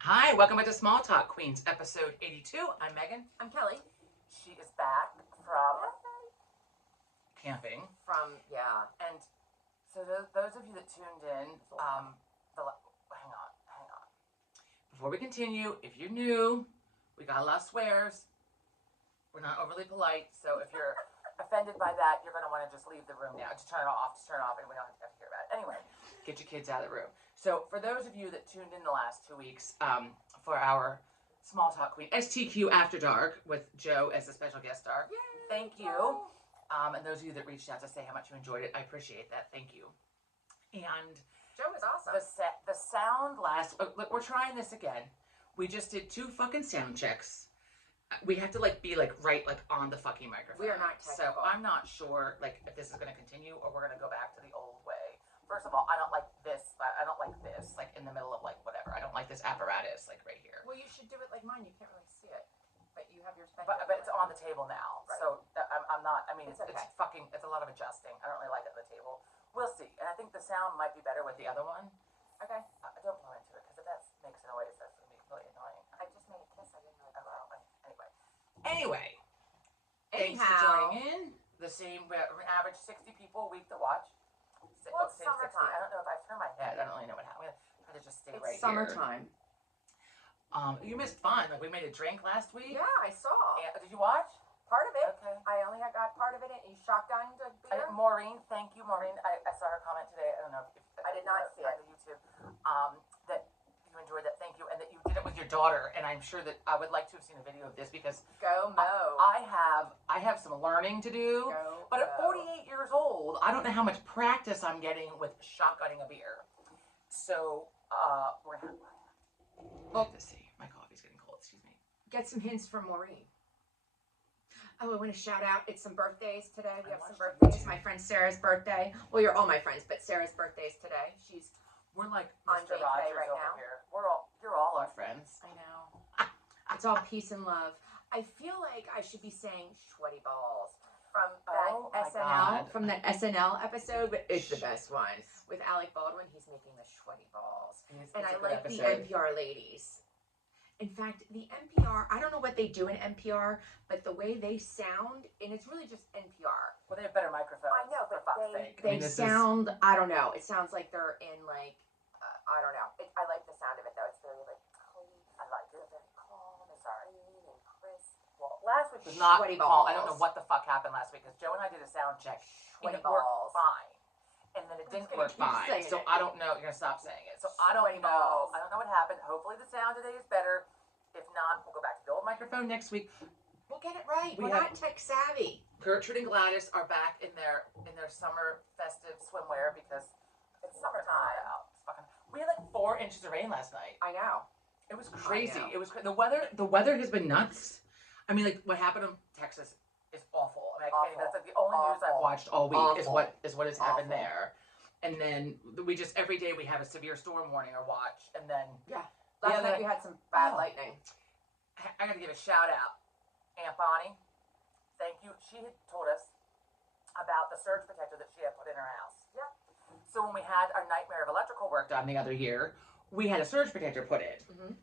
Hi, welcome back to Small Talk Queens, episode 82. I'm Megan. I'm Kelly. She is back from camping. And so those of you that tuned in, hang on. Before we continue, if you're new, we got a lot of swears. We're not overly polite, so if you're offended by that, you're going to want to just leave the room now. Just turn it off, and we don't have to hear about it. Anyway, get your kids out of the room. So for those of you that tuned in the last 2 weeks for our Small Talk Queen STQ After Dark with Joe as a special guest star, thank you. And those of you that reached out to say how much you enjoyed it, I appreciate that. Thank you. And Joe was awesome. the sound last. Look, we're trying this again. We just did 2 fucking sound checks. We have to be right on the fucking microphone. We are not technical. So I'm not sure if this is going to continue or we're going to go back to the old way. First of all, I don't like this. I don't like this in the middle of whatever. I don't like this apparatus right here. Well, you should do it like mine. You can't really see it, but you have your spectrum. But it's on the table now, right. So I'm not. I mean, it's okay. it's a lot of adjusting. I don't really like it on the table. We'll see. And I think the sound might be better with the other one. Okay. Don't blow into it because if that makes a noise, that's going to be really annoying. I just made a kiss. I didn't know it. Anyway, thanks for joining in. The same average 60 people a week to watch. Well, it's summertime. 60. I don't know if I turned my head. I don't really know what happened. I'm going to just stay right summertime. Here. You missed fun. We made a drink last week. Yeah, I saw. Did you watch? Part of it. Okay. I only got part of it, and you shotgunned the beer. Maureen, thank you, Maureen. I saw her comment today. I don't know if I did not see it on YouTube. That you enjoyed that. Thank you, and that you did it with your daughter. And I'm sure that I would like to have seen a video of this because go Mo. I have some learning to do. But at 48 years old, I don't know how much practice I'm getting with shotgunning a beer. So we're gonna. Let's see. My coffee's getting cold. Excuse me. Get some hints from Maureen. Oh, I want to shout out. It's some birthdays today. We have some birthdays. My friend Sarah's birthday. Well, you're all my friends, but Sarah's birthday's today. We're like on Mr. Rogers right over now. Here. You're all our friends. I know. It's all peace and love. I feel like I should be saying Shwetty balls from that SNL from that SNL episode, but it's the best one with Alec Baldwin. He's making the Shwetty balls, and I like the NPR ladies. In fact, the NPR, I don't know what they do in NPR, but the way they sound, and it's really just NPR. Well, they have better microphones. I know, but they sound, I don't know. It sounds like they're in I don't know. I like the sound of it, though. It's very clean. I like it. Very calm and clean and crisp. Well, last week was not calm. I don't know what the fuck happened last week, because Joe and I did a sound check, and it worked fine. And then it didn't work fine. So I don't know. You're going to stop saying it. So I don't know. I don't know what happened. Hopefully the sound today is better. If not, we'll go back to the old microphone next week. We'll get it right. We're not tech savvy. Gertrude and Gladys are back in their summer festive swimwear because it's summertime out. We had 4 inches of rain last night. I know. It was crazy. It was the weather. The weather has been nuts. I mean, what happened in Texas is awful. I mean, that's the only news I've watched all week is what has happened there. And then we just every day we have a severe storm warning or watch, and then last night we had some bad lightning. I got to give a shout out, Aunt Bonnie. Thank you. She had told us about the surge protector that she had put in her house. Yeah. So when we had our nightmare of electrical work done the other year, we had a surge protector put in. Mm-hmm.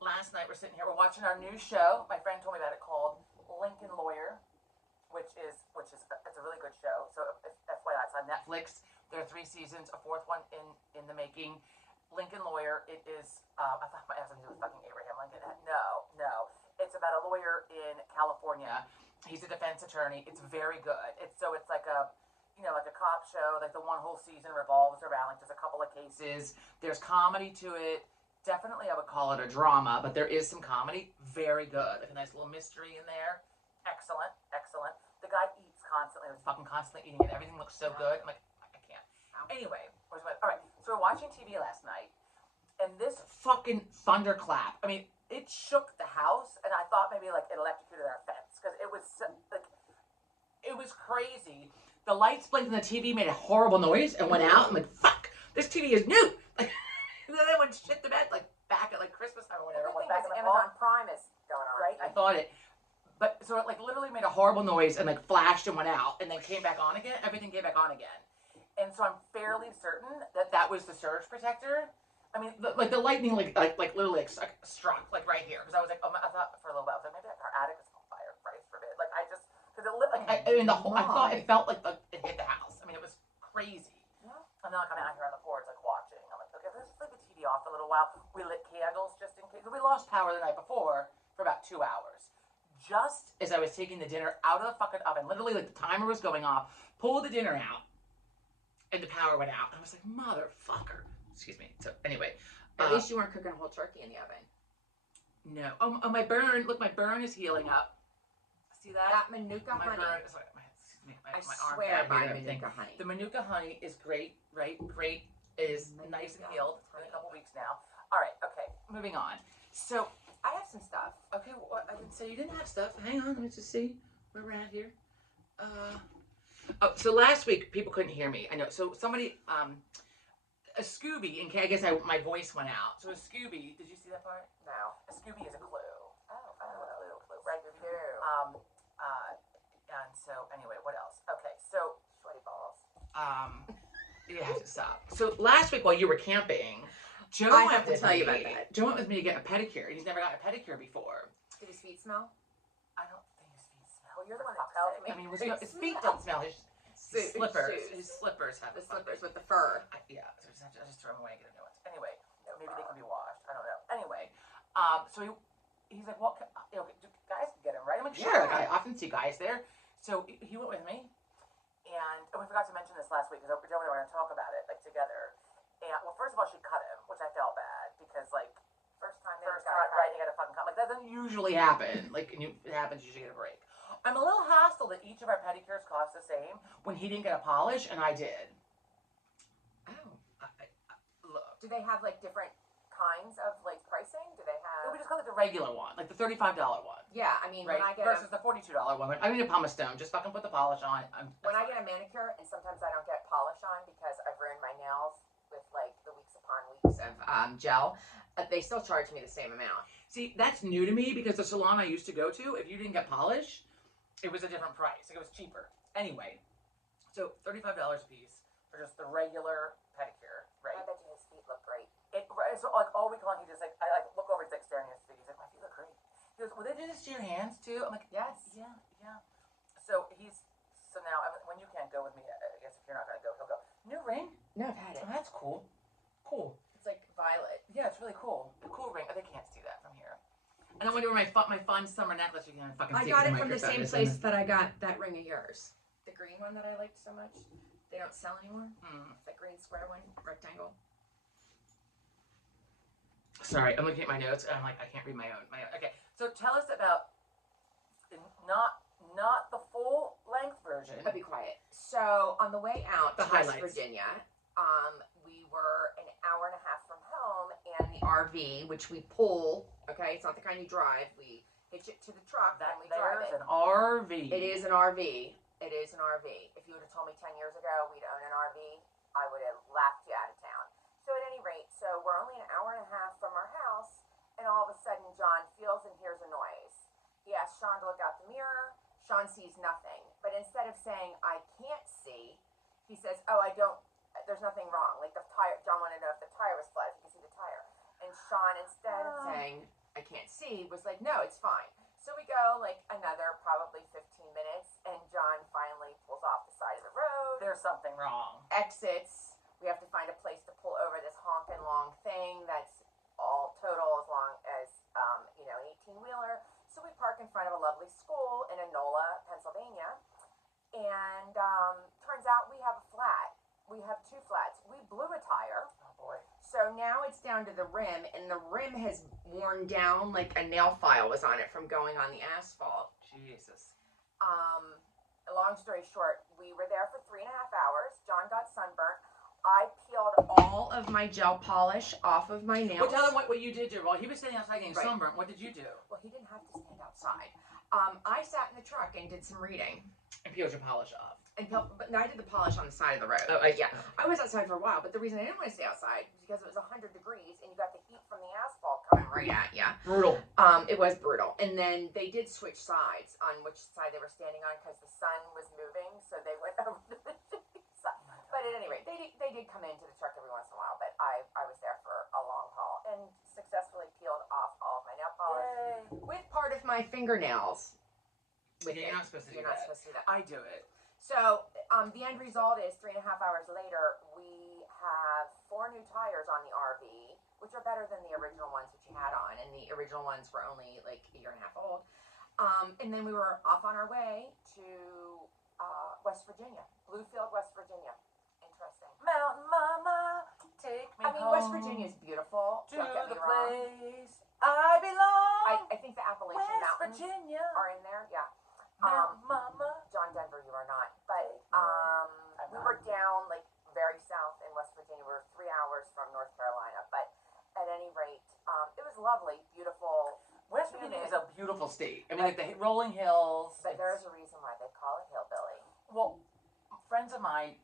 Last night we're sitting here, we're watching our new show. My friend told me about it, called Lincoln Lawyer, which is it's a really good show. So FYI, it's on Netflix. There are 3 seasons, a 4th one in the making. Lincoln Lawyer. It is. I thought it had something to do with fucking Abraham Lincoln. No. It's about a lawyer in California. He's a defense attorney. It's very good. It's like a cop show. Like the one whole season revolves around just a couple of cases. There's comedy to it. Definitely, I would call it a drama, but there is some comedy. Very good. Like a nice little mystery in there. Excellent. The guy eats constantly. He's fucking constantly eating, and everything looks so good. I'm like, I can't. Anyway, all right. So we're watching TV last night, and this fucking thunderclap. I mean, it shook the house, and I thought maybe it electrocuted our fence because it was it was crazy. The lights blinked and the TV made a horrible noise and went out. I'm like, fuck, this TV is new. And then they went shit the bed back at Christmas time or whatever. The thing is, Amazon Prime is going on. Right? I thought it. But so it literally made a horrible noise and flashed and went out and then came back on again. Everything came back on again. And so I'm fairly certain that was the surge protector. I mean, like the lightning, like literally struck like right here because I was like, I thought for a little while, I was like, maybe our attic is on fire. Christ forbid. Like I just because it lit like I mean the whole. I thought it felt like it hit the house. I mean, it was crazy. Yeah. And then like I'm out here on the porch like watching. I'm like, okay, let's just leave the TV off for a little while. We lit candles just in case. We lost power the night before for about 2 hours. Just as I was taking the dinner out of the fucking oven, literally like the timer was going off, pulled the dinner out, and the power went out. I was like, motherfucker. Excuse me. So anyway. At least you weren't cooking a whole turkey in the oven. No. Oh, my burn. Look, my burn is healing up. See that? That Manuka honey. Burn, sorry, my swear by Manuka honey. The Manuka honey is great, right? Great. It is nice and healed. It's been a couple weeks now. All right. Okay. Moving on. So I have some stuff. Okay. Well, I didn't say you didn't have stuff. Hang on. Let me just see where we're at here. Oh, so last week people couldn't hear me. I know. So somebody, a Scooby. In case I guess my voice went out. So a Scooby. Did you see that part? No. A Scooby is a clue. Clue. Right. And so anyway, what else? Okay. So Shwetty balls. You have to stop. So last week while you were camping, Joe I went have to tell you about that. Joe went with me to get a pedicure. He's never gotten a pedicure before. Did his feet smell? I don't think his feet smell. Well, you're the one that tells me. I mean, his feet don't smell. His slippers. His slippers have the slippers with the fur. Yeah, so I just throw them away and get a new ones. Anyway, maybe they can be washed. I don't know. Anyway, so he's like, well, guys can get him, right? I'm like, sure. Yeah. Like, I often see guys there. So he went with me, and we forgot to mention this last week because Joe and I were going to talk about it like together. And well, first of all, she cut him, which I felt bad because like first time, right? You got to fucking cut. Like that doesn't usually happen. Like it happens, you usually get a break. I'm a little hostile that each of our pedicures cost the same when he didn't get a polish and I did. Oh. Look. Do they have like different kinds of like pricing? Do they have? We just call it the regular one, like the $35 one. Yeah, I mean, right? when I get versus the $42 one. Like, I need a pumice stone. Just fucking put the polish on. When I get a manicure, and sometimes I don't get polish on because I've ruined my nails with like the weeks upon weeks of gel, they still charge me the same amount. See, that's new to me because the salon I used to go to, if you didn't get polish, it was a different price. Like, it was cheaper. Anyway, so $35 a piece for just the regular pedicure, right? I bet you his feet look great. So like all week long, he just like I like look over, he's like staring at his feet. He's like, my feet look great. He goes, well, they do this to your hands too. I'm like, yes, yeah. So now when you can't go with me, I guess if you're not gonna go, he'll go. New ring? No, I've had it. Oh, that's cool. Cool. It's like violet. Yeah, it's really cool. A cool ring. They can't see that from here. And I wonder where my fun summer necklace you can fucking see. I got it from the same place that I got that ring of yours. The green one that I liked so much. They don't sell anymore. That green square one, rectangle. Sorry, I'm looking at my notes and I'm like, I can't read my own. Okay, so tell us about not the full length version. I'll be quiet. So on the way out to West highlights. Virginia, we were an hour and a half from home, and the RV, which we pull, okay, it's not the kind you drive. We hitch it to the truck and we drive it. There's an RV. It is an RV. It is an RV. If you would have told me 10 years ago we'd own an RV, I would have laughed you out of town. So at any rate, so we're only an hour and a half from our house, and all of a sudden John feels and hears a noise. He asks Sean to look out the mirror. Sean sees nothing. But instead of saying, I can't see, he says, oh, there's nothing wrong. Like the tire, John wanted to know if the tire was flat, if you could see the tire. And Sean, instead of saying, I can't see, was like, no, it's fine. So we go like another probably 15 minutes, and John finally pulls off the side of the road. There's something wrong. Exits. We have to find a place to pull over this honking long thing that's all total as long as, an 18-wheeler. So we park in front of a lovely school in Enola, Pennsylvania. And turns out we have a flat. We have two flats. We blew a tire. Oh, boy. So now it's down to the rim, and the rim has worn down like a nail file was on it from going on the asphalt. Jesus. Long story short, we were there for 3.5 hours. John got sunburnt. I peeled all of my gel polish off of my nails. Well, tell him what you did while he was standing outside getting sunburnt. What did you do? Well, he didn't have to stand outside. I sat in the truck and did some reading. And peeled your polish off. But no, I did the polish on the side of the road. Oh, yeah. I was outside for a while, but the reason I didn't want to stay outside was because it was 100 degrees and you got the heat from the asphalt coming right at you. Brutal. It was brutal. And then they did switch sides on which side they were standing on because the sun was moving, so they went over to the side. But at any rate, they did come into the truck every once in a while, but I was there for a my fingernails. You're not supposed to do that. Supposed to do that. I do it. So the end result is 3.5 hours later, we have 4 new tires on the RV, which are better than the original ones which you had on, and the original ones were only like a year and a half old. And then we were off on our way to West Virginia, Bluefield, West Virginia. Interesting. Mountain Mama, take me home. West Virginia is beautiful. To Don't get me the wrong. place I belong. I think the Appalachian West Mountains Virginia. are in there. Yeah. Mountain Mama. John Denver, you are not. But we were down like very south in West Virginia. We were 3 hours from North Carolina. But at any rate, it was lovely, beautiful. West Virginia is a beautiful state. I mean, like the rolling hills. But there's a reason why they call it hillbilly. Well, friends of mine.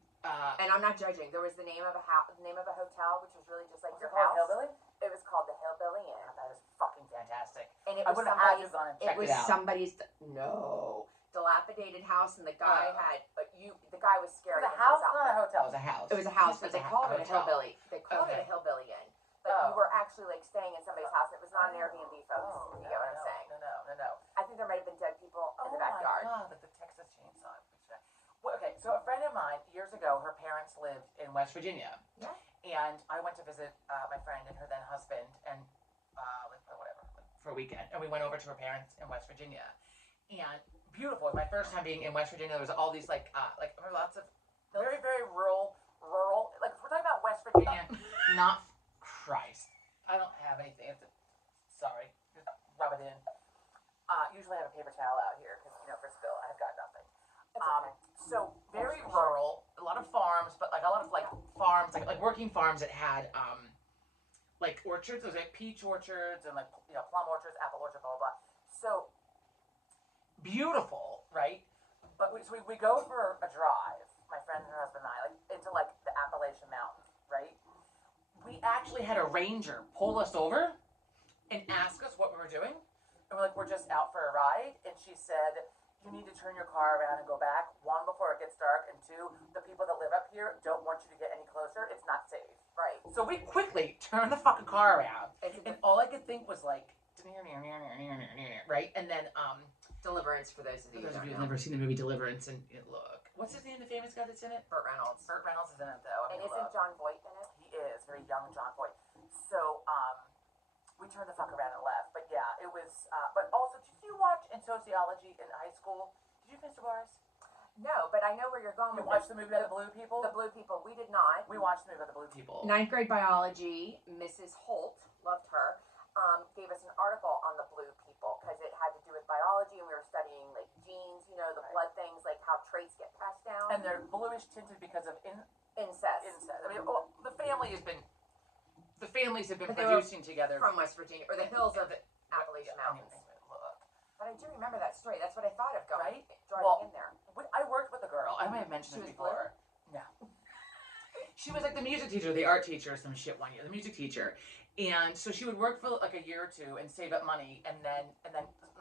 And I'm not judging. There was the name of a hotel, which was really just like Was your it called house. Hillbilly? It was called the Hillbilly Inn. Yeah, that is fucking fantastic. And it I was would have had to somebody's. have gone and It checked was it out. somebody's dilapidated house, and the guy had the guy was scary. The in his house, not a outfit. hotel. It was a house. It was a house, but they called it a hotel. hillbilly. They called it Okay. a hillbilly inn. But you were actually like staying in somebody's house. It was not an Airbnb, folks. If you get what I'm saying. No. I think there might have been dead people in the backyard. Oh my god, like the Texas Chainsaw. Well, okay, so a friend of mine years ago, her parents lived in West Virginia. Yeah. And I went to visit my friend and her then husband, and whatever, for a weekend. And we went over to her parents in West Virginia. And beautiful. It was my first time being in West Virginia. There was all these lots of very, very rural. Like we're talking about West Virginia, not Christ. I don't have anything. Sorry, just rub it in. Usually I have a paper towel out here because for spill. I've got nothing. Okay. So very rural, a lot of farms, but like a lot of farms, like working farms that had like orchards. There was like peach orchards and like plum orchards, apple orchards, blah blah blah. So beautiful, right? But we go for a drive, my friend and her husband and I, like into like the Appalachian Mountains, right? We actually had a ranger pull us over and ask us what we were doing, and we're like, we're just out for a ride, and she said, you need to turn your car around and go back. 1, before it gets dark, and 2, the people that live up here don't want you to get any closer. It's not safe. Right. So we quickly turned the fucking car around, and all I could think was like, right? And then Deliverance, for those of you who who've don't know. never seen the movie Deliverance, and look, what's his name? The famous guy that's in it? Burt Reynolds. Burt Reynolds is in it though. And isn't John Voight in it? He is very young, John Boyd. So we turned the fuck around and left. But yeah, it was. But also, did you watch in sociology in high school? Did you finish the bars? No, but I know where you're going You with watched this. the movie about the Blue People? The Blue People. We did not. We watched the movie about the Blue People. 9th grade biology, Mrs. Holt, loved her, gave us an article on the Blue People because it had to do with biology, and we were studying like genes, the blood things, like how traits get passed down. And they're bluish tinted because of incest. incest. I mean, the families have been But they were producing together From West Virginia, or the hills of the Appalachian Yeah, Mountains. Look. But I do remember that story. That's what I thought of going, Right? driving Well, in there. I worked with a girl. I may have mentioned She this was before. No. She was like the music teacher, the art teacher, or some shit one year. The music teacher, and so she would work for like a year or 2 and save up money, and then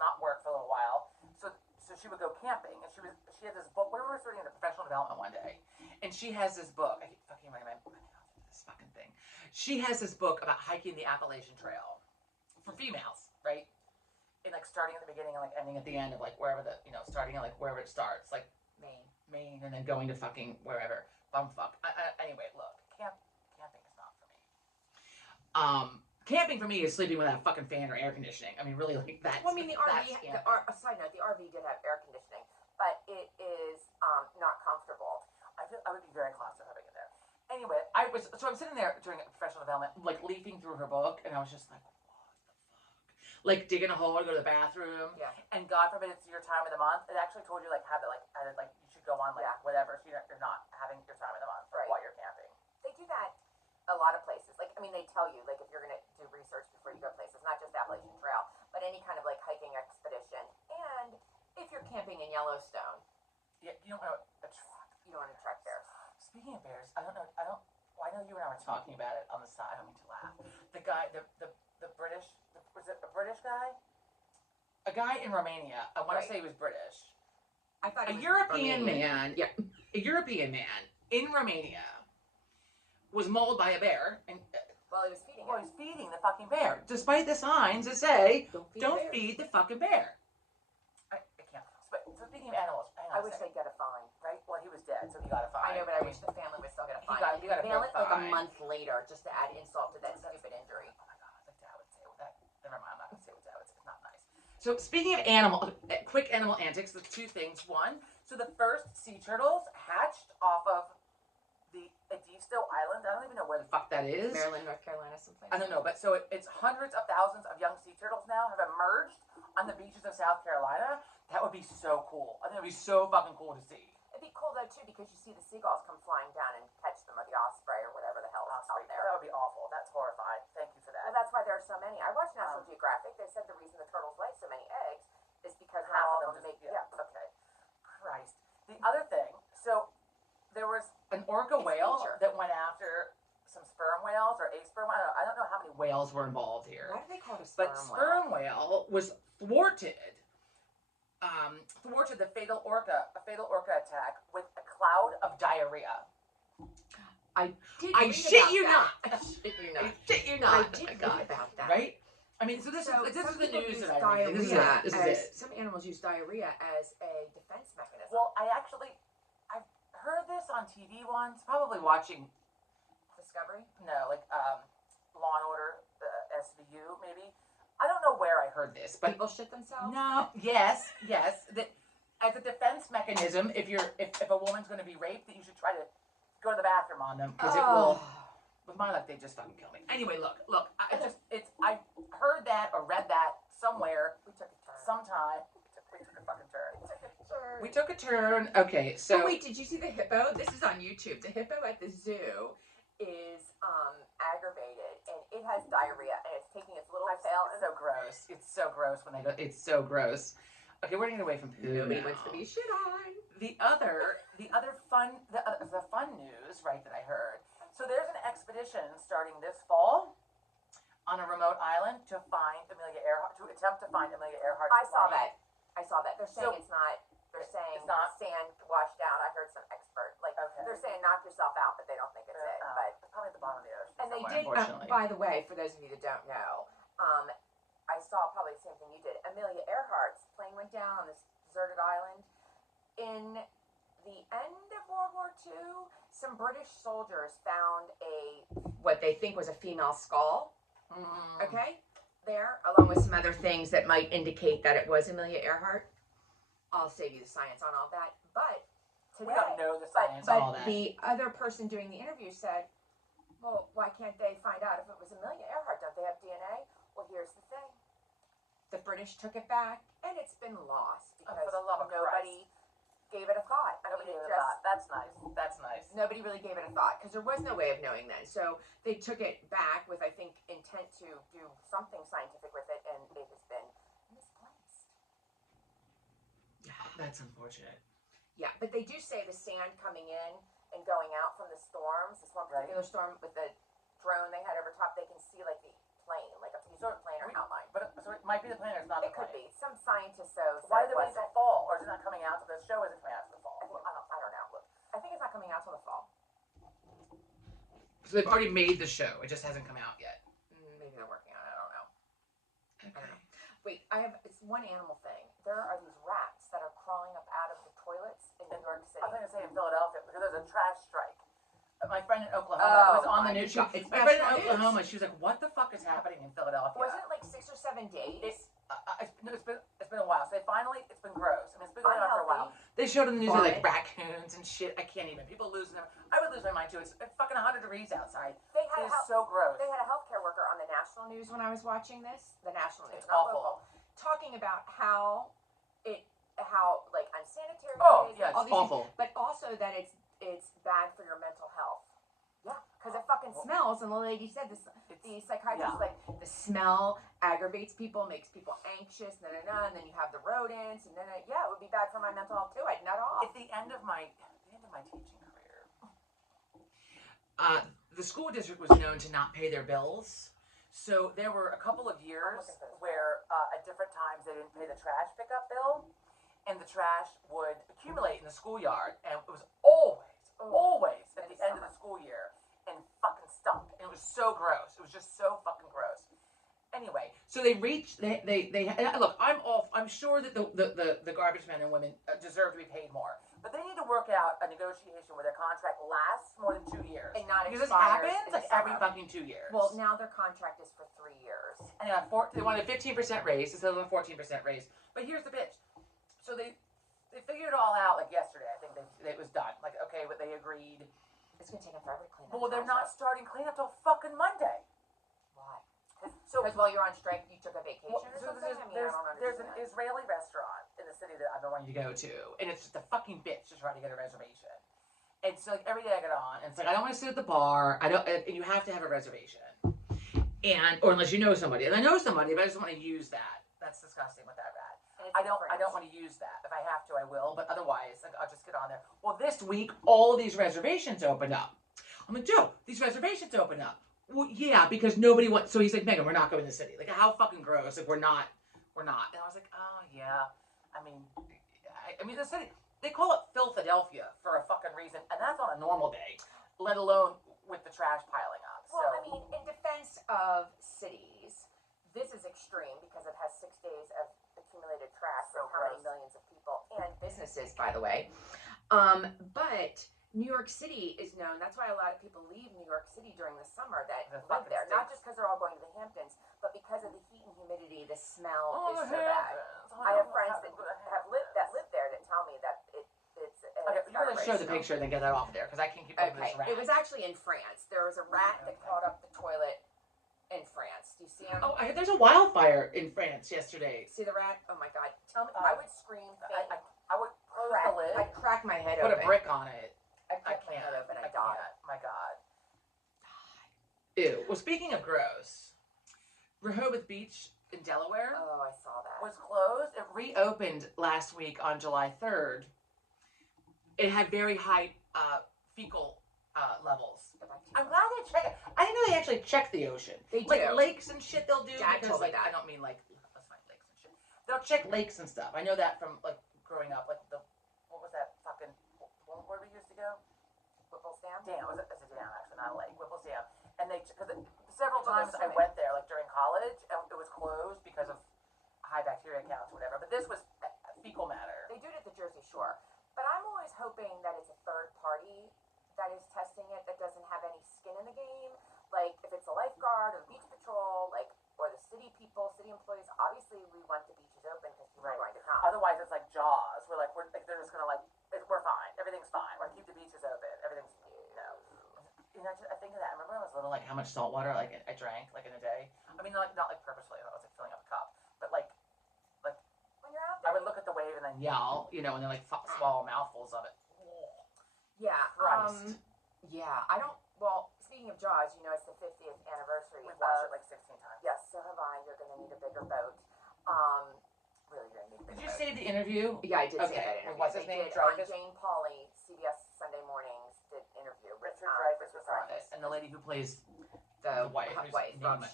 not work for a little while. So she would go camping, and she had this book. We were studying the professional development one day, and she has this book. I keep fucking remembering this fucking thing. She has this book about hiking the Appalachian Trail for females, right? And like starting at the beginning and like ending at the end of like wherever starting at like wherever it starts, like Maine, and then going to fucking wherever. Bumfuck. Anyway, look, camping is not for me. Camping for me is sleeping without a fucking fan or air conditioning. I mean, really, like that's. Well, I mean, the RV. Side note: the RV did have air conditioning, but it is not comfortable. I would be very claustrophobic in there. Anyway, I'm sitting there doing professional development, like leafing through her book, and I was just like, what the fuck? Like digging a hole to go to the bathroom. Yeah. And God forbid it's your time of the month. It actually told you like how to you should go on whatever, so you're not having your time of the month while you're camping. They do that a lot of places. Like, I mean, they tell you like if you're gonna do research before you go places, not just Appalachian Trail, but any kind of like hiking expedition. And if you're camping in Yellowstone, Yeah, you don't want to you don't want to track bears. Speaking of bears, I know you and I were talking about it on the side. I don't mean to laugh. The guy, the British, was it a British guy? A guy in Romania. I want to say he was British. I thought A European man. Yeah, a European man in Romania was mauled by a bear, and Well, he was feeding Well, it. he's feeding the fucking bear, despite the signs that say, Don't feed the fucking bear. I can't. So speaking of animals, hang on I wish they'd get a fine. Right? Well, he was dead, so he got a fine. I know, but I wish the family would still get a fine. He got a Bail big it like a fine. month later, just to add insult to that stupid injury. Oh my god, like Dad would say that. Never mind, I'm not gonna say what Dad would say. It's not nice. So speaking of quick animal antics, the two things. One, so the first sea turtles hatched off of the Edisto Island. I don't even know where the fuck that is. Maryland, North Carolina, someplace. I don't know, but so it's hundreds of thousands of young sea turtles now have emerged on the beaches of South Carolina. That would be so cool. I think it would be so fucking cool to see. It'd be cool though too, because you see the seagulls come flying down and catch them, or the osprey, or whatever the hell is out there. That would be awful. That's horrifying. Thank you for that. Well, that's why there are so many. I watched National Geographic. They said the reason the turtles lay so many eggs is because not half all of of them them just, make. yeah. Okay. Christ. The other thing, so there was an orca whale that went after some sperm whales or a sperm whale. I don't know how many whales were involved here. Why do they call it a sperm But sperm whale was thwarted the fatal orca attack with a cloud of diarrhea. I shit you not. I shit you not. I shit you not. I did read about that. Right? I mean, so this is the news that I read. This is it. Some animals use diarrhea as a defense mechanism. Well, I've heard this on TV once, probably watching Discovery? No, like Law and Order, SVU, maybe. I don't know where I heard this, but people shit themselves. No, yes, that as a defense mechanism, if a woman's going to be raped, that you should try to go to the bathroom on them because it will. With my luck, they just fucking kill me. Anyway, look. I heard that or read that somewhere. We took a turn. Sometime. We took a fucking turn. We took a turn. Okay, so. Oh, wait, did you see the hippo? This is on YouTube. The hippo at the zoo is aggravated, and it has diarrhea, and it's taking its little tail. It's so gross. It's so gross when they go. It's so gross. Okay, we're gonna get away from poo. Nobody now. wants to be shit on. The other fun news, right? That I heard. So there's an expedition starting this fall on a remote island to find Amelia Earhart. To attempt to find Amelia Earhart. I saw that. They're saying it's not. They're saying it's not sand washed out. I heard some expert they're saying knock yourself out, but they don't think it's it. But it's probably at the bottom of the ocean. And they did. By the way, for those of you that don't know, I saw probably the same thing you did. Amelia Earhart's plane went down on this deserted island in the end of World War II. Some British soldiers found what they think was a female skull. Okay, there, along with some other things that might indicate that it was Amelia Earhart. I'll save you the science on all that, but today, we don't know the science on all that. The other person doing the interview said, "Well, why can't they find out if it was Amelia Earhart? Don't they have DNA?" Well, here's the thing: the British took it back, and it's been lost because for the love of nobody gave it a thought. Nobody gave it a thought. That's nice. That's nice. Nobody really gave it a thought because there was no way of knowing then. So they took it back with, I think, intent to do something scientific with it, and it has been misplaced. Yeah, that's unfortunate. Yeah, but they do say the sand coming in and going out from the storms. This one particular storm with the drone they had over top, they can see like the plane, like a piece of the plane or outline. But so it might be the plane or it's not the plane. It could be. Some scientists so why did they wait until fall? Or is it not coming out? The show isn't coming out till the fall. I don't know. Look, I think it's not coming out till the fall. So they've already made the show. It just hasn't come out yet. Maybe they're working on it. I don't know. Okay. I don't know. Wait, it's one animal thing. There are these rats that are crawling up out of the toilets in New York City. I was going to say in Philadelphia because there's a trash strike. My friend in Oklahoma was on the news. My friend in Oklahoma, she was like, "What the fuck is happening in Philadelphia?" Wasn't it like 6 or 7 days? It's been a while. So it's been gross. I mean, it's been going on for a while. They showed in the news like raccoons and shit. I can't even. People losing them. I would lose my mind too. It's fucking 100 degrees outside. It's so gross. They had a healthcare worker on the national news when I was watching this. The national news, it's awful. Local, talking about how like unsanitary. Oh it is, yeah, it's awful. Things, but also that it's bad for your mental health. Yeah, because it fucking smells. And the lady said this. The psychiatrist was like, the smell aggravates people, makes people anxious, and then you have the rodents, and then it would be bad for my mental health too. I'd nut off. At the end of my teaching career, the school district was known to not pay their bills. So there were a couple of years where at different times they didn't pay the trash pickup bill, and the trash would accumulate in the schoolyard, and it was always at the end of the school year, and fucking stunk. And it was was so gross. It was just so fucking gross. Anyway, so they look. I'm sure that the garbage men and women deserve to be paid more, but they need to work out a negotiation where their contract lasts more than 2 years. And not because this expires happens in like the every summer. fucking 2 years. Well, now their contract is for 3 years. And they wanted a 15% raise instead of a 14% raise. But here's the bitch. So they figured it all out like yesterday. I think it was done. Like, okay, but they agreed. It's gonna take them forever to clean up. Well, they're not starting cleanup till fucking Monday. Why? So because while you're on strike, you took a vacation or so something. there's an Israeli restaurant in the city that I've been wanting to go to, and it's just a fucking bitch to try to get a reservation. And so like every day I get on, and it's like I don't want to sit at the bar. I don't, and you have to have a reservation, or unless you know somebody. And I know somebody, but I just want to use that. That's disgusting with that rat. I don't want to use that. If I have to, I will. But otherwise, like, I'll just get on there. Well, this week, all of these reservations opened up. I'm like, Joe, these reservations opened up. Well, yeah, because nobody wants. So he's like, Megan, we're not going to the city. Like, how fucking gross. Like, we're not. And I was like, oh yeah. I mean, the city. They call it Philadelphia for a fucking reason, and that's on a normal day, let alone with the trash piling up. Well, I mean, in defense of cities, this is extreme because it has 6 days of accumulated trash from how many millions of people and businesses, by the way. But New York City is known. That's why a lot of people leave New York City during the summer that live there. Not just because they're all going to the Hamptons, but because of the heat and humidity. The smell is so bad. I have friends that live there that tell me that it's. Okay, you're gonna show the picture and then get that off there because I can't keep looking at this rat. It was actually in France. There was a rat that caught up the toilet in France. Do you see him? Oh, there's a wildfire in France yesterday. See the rat? Oh my god! Tell me, I would scream. I would close the lid. I'd crack my head Put open. a brick on it. I'd crack my head open. I'd die. My god. Ew. Well, speaking of gross, Rehoboth Beach in Delaware. Oh, I saw that. Was closed. It reopened last week on July 3rd. It had very high fecal levels. I'm glad they check it. I didn't know they actually check the ocean. They do. Like lakes and shit they'll do. Dad because, told me like, that. I don't mean like, let's find lakes and shit. They'll check lakes and stuff. I know that from like growing up. Like what was that fucking, where we used to go? Whipple's Dam? Dam. It's a dam actually, not a lake. Whipple's Dam. And because several times I went there like during college and it was closed because of high bacteria counts or whatever. But this was fecal matter. They do it at the Jersey Shore. But I'm always hoping that it's a third party that is testing it that doesn't have any skin in the game. Like if it's a lifeguard or the beach patrol, like or the city people, city employees. Obviously, we want the beaches open because people are going to come. Otherwise, it's like Jaws. We're like they're just gonna we're fine. Everything's fine. We're gonna keep the beaches open. Everything's I think of that. I remember when I was little, like how much salt water I drank like in a day. I mean, not like purposely. I was like filling up a cup, but like when you're out there, I would look at the wave and then yell, and then like swallow mouthfuls of it. Yeah. Christ. Yeah. I don't. Well, speaking of Jaws, it's the 50th anniversary. We've watched it like 16 times. Yes, so have I. You're going to need a bigger boat. Really, you're going to need a bigger Did you boat. save the interview? Yeah, I did save that interview. What's his name? On Jane Pauley, CBS Sunday Mornings, did interview. Richard Dreyfuss was on it, and the lady who plays the wife, Rob Ellen.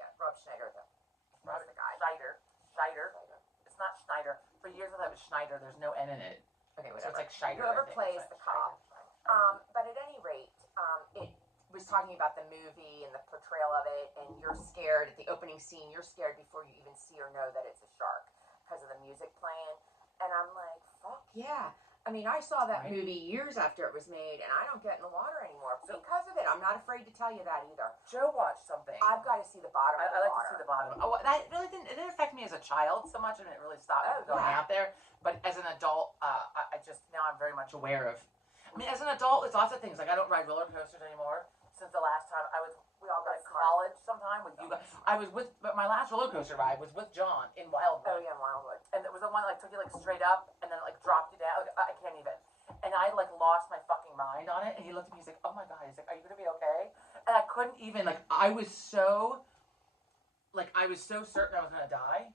Yeah, Rob Schneider, the guy. Schneider. It's not Schneider. For years I thought it was Schneider. There's no N in it. Okay, So whatever. it's like Schneider. Whoever plays the cop. But at any rate, it was talking about the movie and the portrayal of it, and you're scared at the opening scene. You're scared before you even see or know that it's a shark because of the music playing. And I'm like, fuck yeah. I mean, I saw that movie years after it was made, and I don't get in the water anymore because of it. I'm not afraid to tell you that either. Joe watched something. I've got to see the bottom of the water. I like water. to see the bottom. Oh, that really didn't affect me as a child so much, and it really stopped me from going out there. But as an adult, I just, now I'm very much aware of. I mean, as an adult, it's lots of things. Like, I don't ride roller coasters anymore since the last time we all got to college sometime with you guys. But my last roller coaster ride was with John in Wildwood. Oh, yeah, in Wildwood. And it was the one that took you straight up and then dropped you down. I can't even. And I lost my fucking mind on it. And he looked at me, he's like, oh my God. He's like, are you going to be okay? And I couldn't even, I was so certain I was going to die.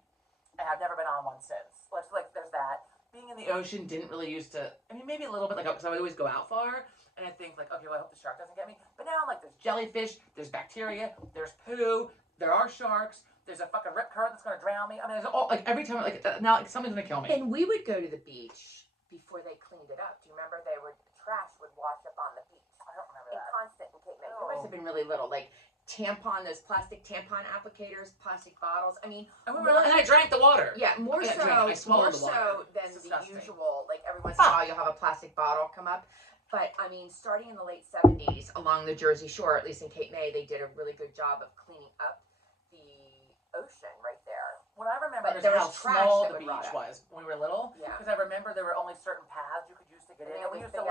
And I've never been on one since. There's that. Being in the ocean didn't really used to, I mean, maybe a little bit, because I would always go out far. And I think, okay, well, I hope the shark doesn't get me. But now, there's jellyfish, there's bacteria, there's poo, there are sharks, there's a fucking rip current that's going to drown me. I mean, there's all, every time, now, something's going to kill me. And we would go to the beach before they cleaned it up. Do you remember trash would wash up on the beach? I don't remember in that. constant in Cape May. You must have been really little. Like those plastic tampon applicators, plastic bottles. I mean, and I drank the water. Yeah, more I so than the usual. Like every once in a while, you'll have a plastic bottle come up. But I mean, starting in the late 70s along the Jersey Shore, at least in Cape May, they did a really good job of cleaning up the ocean right there. What I remember is how small the beach was when we were little. Yeah. Because I remember there were only certain paths you could use to get in. And we used to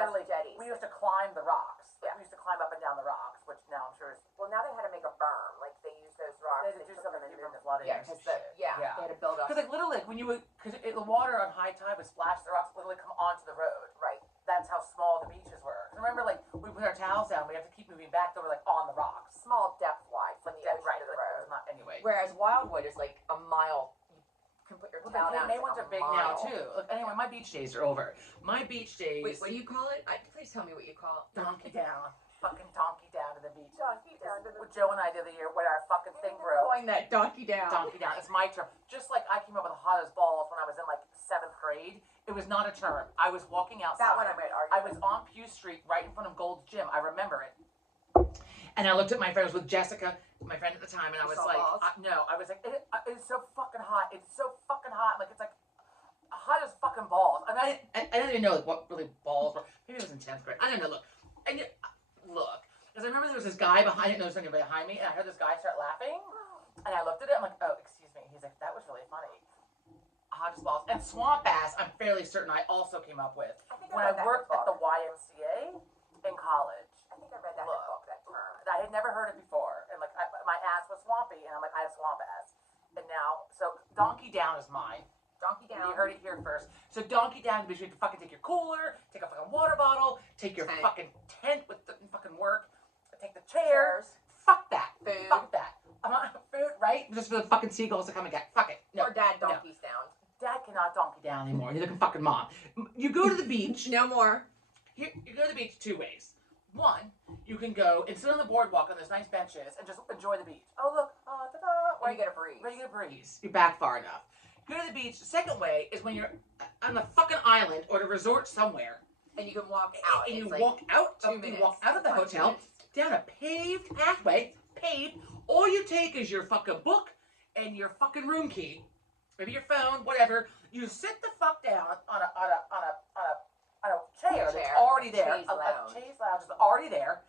we used to climb the rocks. Yeah. We used to climb up and down the rocks, which now I'm sure is. Well, now they had to make a berm. Like they use those rocks. They had to do something to keep from flooding. Yeah, because they had to build up. Because like literally, when you because the water on high tide would splash the rocks, literally come onto the road. Right. That's how small the beaches were. Remember, like we put our towels down, we have to keep moving back. They were like on the rocks. Small depth wise from the ocean to the road. Not anyway. Whereas Wildwood is like a mile. You can put your towel down. They ones are big now too. Look, anyway, my beach days are over. My beach days. Wait, what do you call it? Please tell me what you call it. Donkey down. Fucking donkey down to the beach. Donkey down to the beach. Joe and I did the year when our fucking thing broke. Going that donkey down. Donkey down. It's my term. Just like I came up with the hottest balls when I was in like 7th grade. It was not a term. I was walking outside. That one I might argue. I was on Pew Street right in front of Gold's Gym. I remember it. And I looked at my friend. I was with Jessica, my friend at the time, and I was like, no. I was like, it's so fucking hot. It's so fucking hot. Like, it's like hot as fucking balls. And I didn't even know like, what really balls were. Maybe it was in 10th grade. I don't know. Look. Because I remember there was this guy behind. I didn't know there was anybody behind me, and I heard this guy start laughing. And I looked at it. I'm like, oh, excuse me. He's like, that was really funny. Hot as balls. And swamp ass, I'm fairly certain I also came up with when I worked at the YMCA in college. I think I read that book, that term. I had never heard it before. And like my ass was swampy, and I'm like, I have swamp ass. And now, so donkey down is mine. Donkey down. You heard it here first. So donkey down means you have to fucking take your cooler, take a fucking water bottle, take your fucking tent with the fucking work, take the chairs. Fuck that. Food. Fuck that. I'm not food, right? Just for the fucking seagulls to come and get. Fuck it. No. Or dad donkeys down. Dad cannot donkey down anymore. Neither can fucking mom. You go to the beach. No more. You go to the beach 2 ways. One, you can go and sit on the boardwalk on those nice benches and just enjoy the beach. Oh, look. Where you get a breeze. Where you get a breeze. You're back far enough. Go to the beach. The second way is when you're on the fucking island or the resort somewhere. And you can walk out. And you walk out. 2 minutes. You walk out of the hotel down a paved pathway. Paved. All you take is your fucking book and your fucking room key. Maybe your phone, whatever. You sit the fuck down on a chair that's already there. A chaise lounge is already there.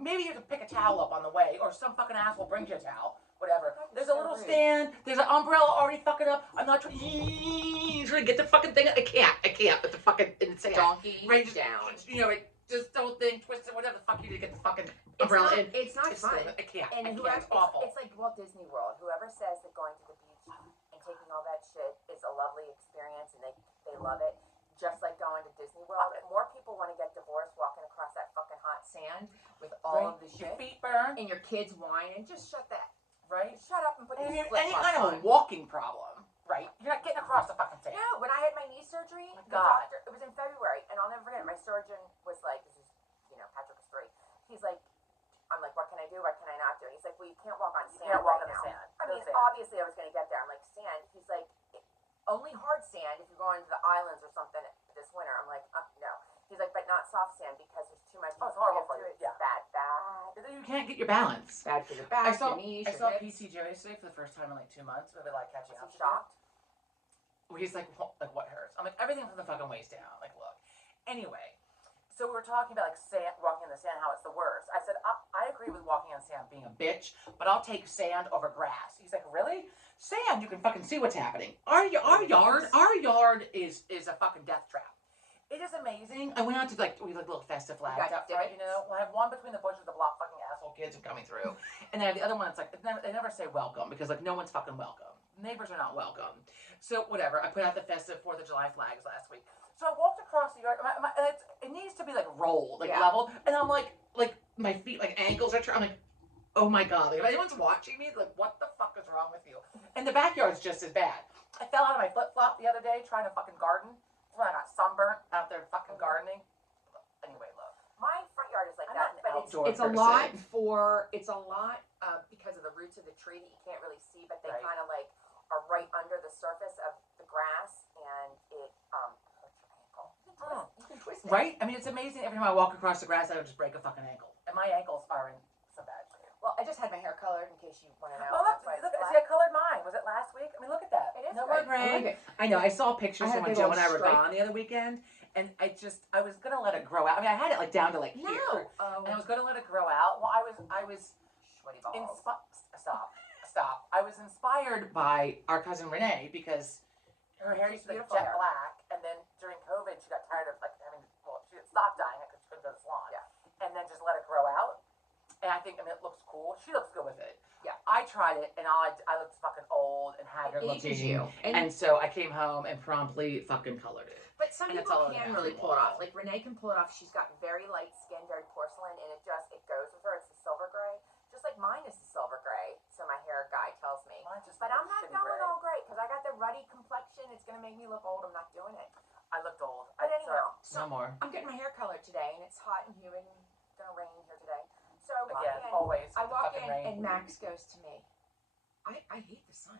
Maybe you have to pick a towel up on the way, or some fucking asshole brings you a towel. Whatever. There's a little stand. There's an umbrella already fucking up. I'm not trying to get the fucking thing. I can't. But the fucking insane. Donkey down. You know, just don't think, twist it, whatever the fuck you do to get the fucking umbrella in. It's not fun. I can't. And it's awful. It's like Walt Disney World. Whoever says that going to the beach and taking all that shit is a lovely experience and they love it, just like going to Disney World. More people want to get divorced walking across that fucking hot sand with all of the shit. Your feet burn. And your kids whine and just shut that. Right? Shut up and put your flip-flops any kind of a walking problem, right? You're not getting across the fucking sand. No, when I had my knee surgery, the doctor, it was in February, and I'll never forget it. My surgeon was like, this is, Patrick was 3. He's like, I'm like, what can I do? What can I not do? And he's like, well, you can't walk on sand. You can't walk on the sand. I mean, obviously I was going to get there. I'm like, sand. He's like, only hard sand if you're going to the islands or something this winter. I'm like, no. He's like, but not soft sand because there's too much. Oh, it's horrible for you. Yeah. Bad. You can't get your balance. Bad for your back, your knees, I saw PT Joe yesterday for the first time in like 2 months. We were like catching up. Shocked. Well, he's like what hurts? I'm like, everything from the fucking waist down. Like, look. Anyway, so we were talking about like sand, walking in the sand, how it's the worst. I said, I agree with walking on sand being a bitch, but I'll take sand over grass. He's like, really? Sand, you can fucking see what's happening. Our yard is a fucking death trap. It is amazing. I went out to we like little festive flags out front, We'll have one between the bushes, the block fucking asshole kids are coming through, and then I have the other one that's like they never say welcome because like no one's fucking welcome. Neighbors are not welcome. So whatever. I put out the festive 4th of July flags last week. So I walked across the yard. It needs to be like rolled, leveled, and I'm like my feet like ankles are. I'm like, oh my god! Like if anyone's watching me, like what the fuck is wrong with you? And the backyard's just as bad. I fell out of my flip flop the other day trying to fucking garden. When I got sunburnt out there fucking gardening. Anyway, look. My front yard is like I'm that, not an but it's a lot because of the roots of the tree that you can't really see, but they kind of like are right under the surface of the grass, and it hurts your ankle. You can twist it. Right? I mean, it's amazing. Every time I walk across the grass, I would just break a fucking ankle. and my ankles are in some bad shape. Well, I just had my hair colored in case you want to know. Oh, look, That's why look, it's see, I colored mine. Was it last week? I mean, look at that. It is no good. more gray. I like it. I know. I saw pictures I had from a when big Joe old and I were stripe. gone the other weekend, and I was gonna let it grow out. I mean, I had it like down to like No. here, Oh. and I was gonna let it grow out. Well, I was Sweaty balls. stop. I was inspired by our cousin Renee because her hair used to be like Beautiful jet hair. black, and then during COVID, she got tired of like having. Well, she stopped dyeing it because she couldn't go to the salon. Yeah. And then just let it grow out. And I think, it looks cool. She looks good with it. Yeah. I tried it, and I looked fucking old and haggard It ages looking. you. And so I came home and promptly fucking colored it. But some And that's people all over can the really bathroom pull it wall. off. Like Renee can pull it off. She's got very light skin, very porcelain, and it goes with her. It's the silver gray. Just like mine is the silver gray, so my hair guy tells me. Mine's just But like I'm not shitty going gray. all gray because I got the ruddy complexion. It's going to make me look old. I'm not doing it. I looked old. But anyhow, no more. I'm getting my hair colored today, and it's hot and humid and it's going to rain here today. So Again, I always. walk the in, fucking rain. and Max goes to me, I hate the sun.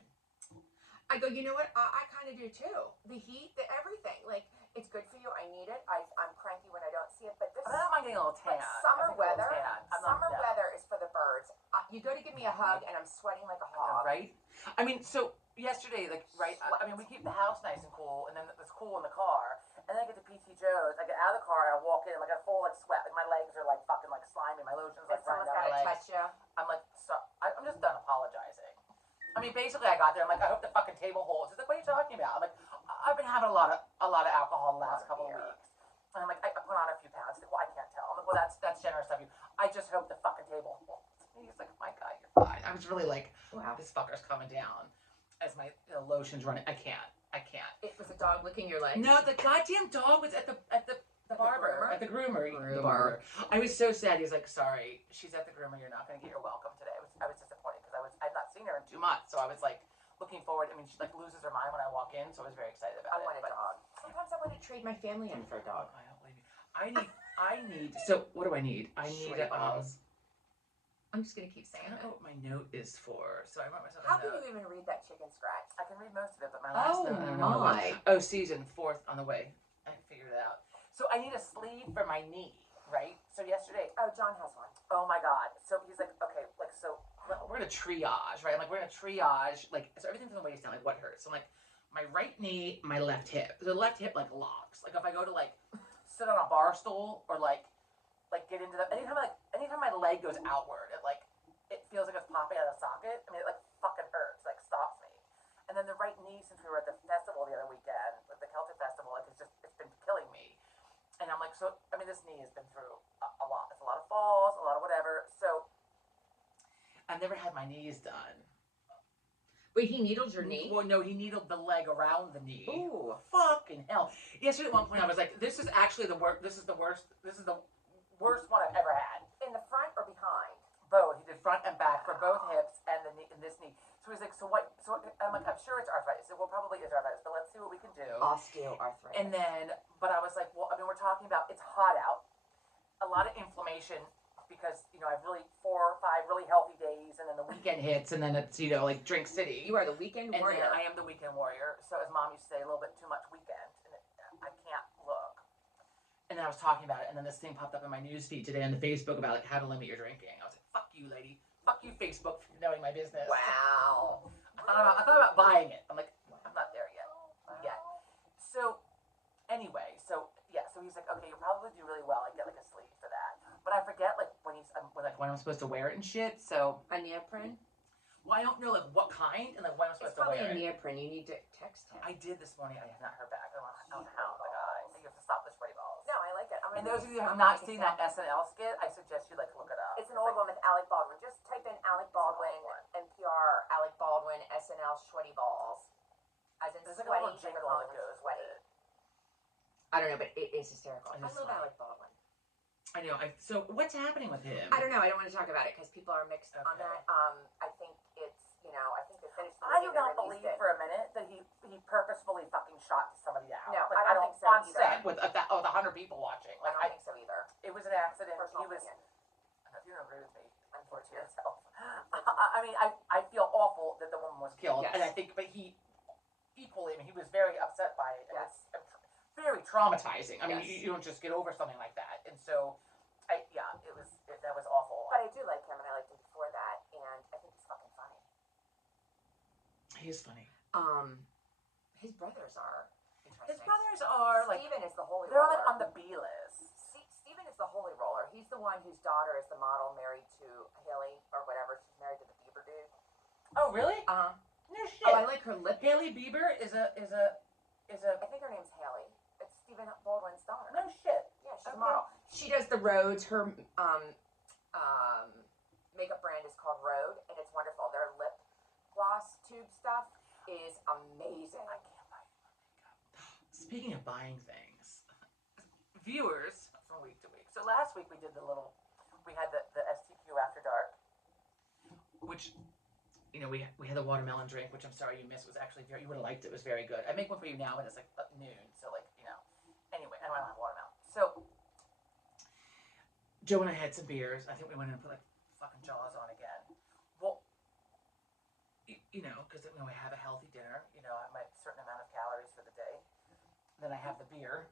I go, you know what? I kind of do too. The heat, the everything. Like, it's good for you. I need it. I'm cranky when I don't see it. But this I don't mind getting a little tan. but summer I think a little weather, tan. I'm not- summer yeah. weather is for the birds. You go to give me a hug, and I'm sweating like a I know, hog. right? I mean, so yesterday, like, right? I mean, we keep the house nice and cool, and then it's cool in the car. And then I get to PT Joe's. I get out of the car, and I walk in, like, I full like sweat. Like, my legs are like fucking like slimy. My lotion's like And running someone's down got my to legs. touch you. I'm like, I'm just done apologizing. I mean, basically, I got there. I'm like, I hope the fucking table holds. He's like, what are you talking about? I'm like, I've been having a lot of alcohol the last couple of beer. weeks, and I'm like, I put on a few pounds. He's like, well, I can't tell. I'm like, well, that's generous of you. I just hope the fucking table holds. And he's like, my God, you're fine. I was really like, Wow. this fucker's coming down as my lotion's running. I can't. It was a dog licking your legs. No, the goddamn dog was at the barber, groomer? at the groomer, the Groomer. barber. I was so sad. He's like, sorry, she's at the groomer. You're not going to get your welcome today. I was disappointed because I've not seen her in 2 months, so I was like looking forward. I mean, she like loses her mind when I walk in, so I was very excited about I it. want a dog. Sometimes I want to trade my family in for a dog. I don't blame you. I need. So what do I need? I need Sweaty balls. I'm just gonna keep I saying don't it. know what my note is for, so I wrote myself How a can note. you even read that chicken scratch? I can read most of it, but my last Oh note, I don't know what it was. my. Oh, season 4th on the way. I figured it out. So I need a sleeve for my knee, right? So yesterday, Oh, John has one. oh my God. So he's like, okay, like, so we're gonna triage, right? I'm like, we're gonna triage, like, so everything from the waist down, like, what hurts? So I'm like, my right knee, my left hip. The left hip, like, locks. Like, if I go to, like, sit on a bar stool or, like get into the, anytime my leg goes outward, it feels like it's popping out of the socket. I mean, it, like, fucking hurts, like, stops me. And then the right knee, since we were at the festival the other weekend, like the Celtic festival, like, it's been killing me. And I'm like, so, I mean, this knee has been through a lot. It's a lot of falls, a lot of whatever. So, I've never had my knees done. Wait, he needled your knee? Well, no, he needled the leg around the knee. Ooh. Fucking hell. Yesterday at one point I was like, this is actually the worst, this is the worst one I've ever had. In the front or behind? Both. He did front and back for both hips and the knee, and this knee. So he's like, so what, so I'm like, I'm sure it's arthritis. So, well, probably is arthritis, but let's see what we can do. Osteoarthritis. And then, but I was like, well, I mean, we're talking about, it's hot out, a lot of inflammation, because, you know, I've really 4 or 5 really healthy days, and then the weekend hits, and then it's, you know, like Drink City. You are the weekend And warrior. then I am the weekend warrior. So as Mom used to say, a little bit too much weekend, and I can't look. And then I was talking about it, and then this thing popped up in my news feed today on the Facebook about like how to limit your drinking. I was like, fuck you, lady. Fuck you, Facebook, for knowing my business. Wow. I thought about buying it. I'm like, I'm not there yet. So anyway, so he's like, okay, you'll probably do really well. I get like a sleeve for that. But I forget like when I'm supposed to wear it and shit. So A neoprene? well, I don't know like what kind and like when I'm It's supposed to probably wear a it. neoprene. You need to text him. I did this morning. I have not heard back. I don't know how the guy. You have to stop the sweaty balls. No, I like it. I'm And gonna those of do you who have some not making seen that sound. SNL skit, I suggest you like look it up. It's an old one with Alec Baldwin. Just type in Alec Baldwin, NPR, Alec Baldwin, SNL, Shwetty balls. As in There's like a sweaty, little jingle calling that him goes sweaty. with it. I don't know, but it is hysterical. It I is love funny. Alec Baldwin. I know. So what's happening with him? I don't know. I don't want to talk about it because people are mixed on Okay. that. I think it's, I think they finished the I movie do not and released believe it. for a minute that he purposefully fucking shot somebody out. No, like, I don't think so on either. set with 100 people watching. I Like don't think so either. it was an accident. Personal He was. opinion. I don't know if you don't agree with me. Unfortunately, yourself. I mean, I feel awful that the woman was killed, Yes. and I think, but he equally. I mean, he was very upset by it. And Yes. it's very traumatizing. I mean, Yes. you don't just get over something like that, and so, it that was awful. But I do like him, and I liked him before that, and I think he's fucking funny. He is funny. His brothers are interesting. His brothers are like Steven is the holy they're roller. like on the B list. Steven is the holy roller. He's the one whose daughter is the model married to Haley or whatever. She's married to the Bieber dude. Oh really? No shit. Oh, I like her lip. Hailey Bieber is a. I think her name's Haley. It's Stephen Baldwin's daughter. No shit. Yeah, she's a model. She does the Rhodes. Her makeup brand is called Rhode, and it's wonderful. Their lip gloss tube stuff is amazing. I can't buy your makeup. Speaking of buying things, viewers from week to week. So last week we had the STQ After Dark, which, you know, we had the watermelon drink, which I'm sorry you missed. It was actually you would have liked it. It was very good. I make one for you now, but it's like noon, so like, you know. Anyway, I don't have watermelon. So Joe and I had some beers. I think we went in and put like fucking Jaws on again. Well, you know, because I have a healthy dinner. You know, I have my certain amount of calories for the day. Then I have the beer,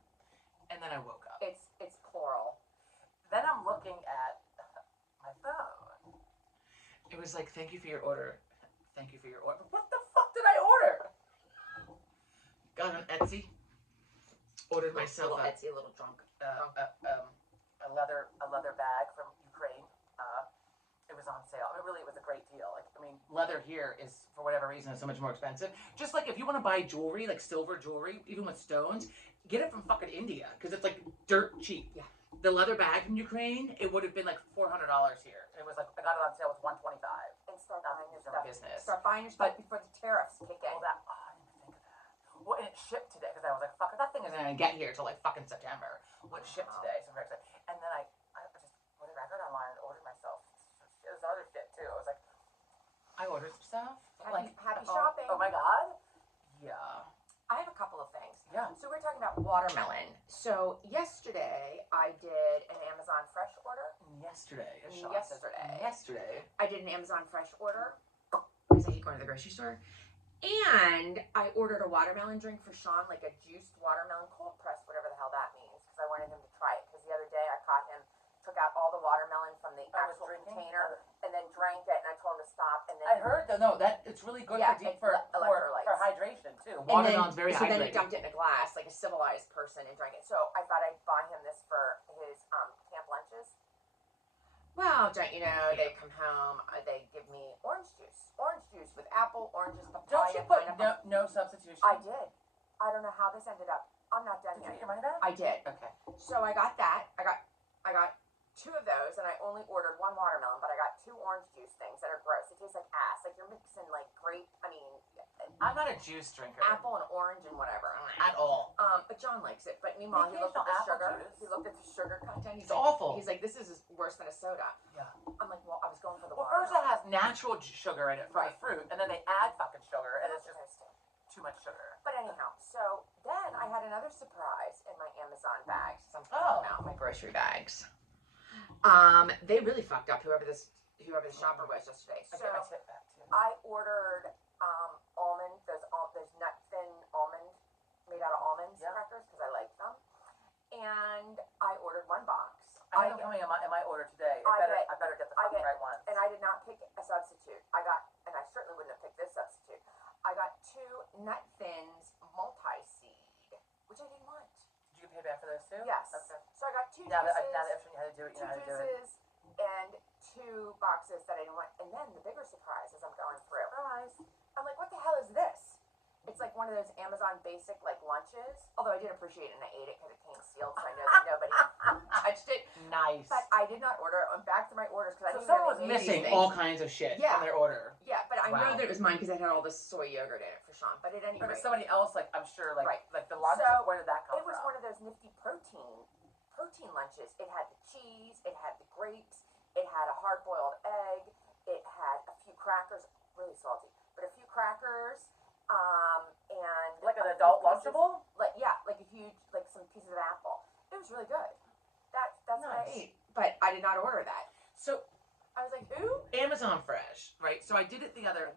and then I woke up. It's plural. Then I'm looking at my phone. It was like, thank you for your order. Thank you for your order. What the fuck did I order? Got on Etsy. Ordered myself a Etsy, a little drunk. A leather bag from Ukraine. It was on sale. I mean, really, it was a great deal. Like, I mean, leather here is, for whatever reason, is so much more expensive. Just like if you want to buy jewelry, like silver jewelry, even with stones, get it from fucking India because it's like dirt cheap. Yeah. The leather bag from Ukraine, it would have been like $400 here. It was like I got it on sale with $125. And start buying your stuff. Business. Start buying your stuff before the tariffs kick in. I didn't even think of that. Well, and it shipped today because I was like, fuck, that thing isn't gonna get here till like fucking September. Well, it shipped today, so I'm very excited. And then I just whatever, I got online and ordered myself. There's other shit too. I was like, I ordered some stuff. Happy shopping. Oh my god. Yeah. I have a couple of things. Yeah. So we're talking about watermelon. So yesterday I did an Amazon Fresh order. Yesterday. I did an Amazon Fresh order because I hate going to the grocery store. And I ordered a watermelon drink for Sean, like a juiced watermelon, cold pressed, whatever the hell that means, because I wanted him to try it. Because the other day I caught him, took out all the watermelon from the actual container, and then drank it, and I told him to stop. And then I heard that it's really good for hydration too. Watermelon's very hydrating. So then he dumped it in a glass like a civilized person and drank it. So I thought I'd buy him this for his camp lunches. Well, don't you know, they come home, they give me orange juice with apple, oranges, papaya, don't you put pineapple. no substitution? I did. I don't know how this ended up. I'm not done yet. Did you get your money back? I did. Okay. So I got that. I got 2 of those, and I only ordered 1 watermelon, but I got 2 orange juice things that are gross. It tastes like ass. Like you're mixing like grape. I'm not a juice drinker. Apple and orange and whatever. At all. But John likes it. But meanwhile, he looked at the sugar. Juice. He looked at the sugar content. It's awful. He's like, this is worse than a soda. Yeah. I'm like, well, I was going for the Well, water. first it has natural sugar in it from the fruit, and then they add fucking sugar, and it's just too much sugar. But anyhow, so then I had another surprise in my Amazon bags. I'm talking about my grocery bags. They really fucked up whoever the shopper was yesterday. So I ordered those nut thin almond made out of almonds crackers because I like them, and I ordered 1 box. I know coming in my order today. I better get the fucking right ones. And I did not pick a substitute. And I certainly wouldn't have picked this substitute. I got 2 Nut Thins multi-seed, which I didn't want. Did you pay back for those too? Yes. Okay. So I got 2 Now that juices. I've shown you how to do it, you know how to do it. And 2 boxes that I didn't want. And then the bigger surprise as I'm going through. Surprise. I'm like, what the hell is this? It's like one of those Amazon basic like lunches. Although I did appreciate it and I ate it because it came sealed, so I know that nobody touched it. Nice. But I did not order. I went back to my orders because I didn't someone was know they made missing these all things. kinds of shit from their order. Yeah, but I know Wow. that it was mine because it had all this soy yogurt in it for Sean. But at any But rate, somebody else, like I'm sure, like the lunch. So, where did that come it was from? one of those nifty protein lunches. It had the cheese, it had the grapes, it had a hard-boiled egg, it had a few crackers, really salty, but a few crackers, and Like an adult Lunchable? Like a huge, like some pieces of apple. It was really good. That's what I Nice. ate. But I did not order that. So I was like, ooh. Amazon Fresh, right? So I did it the other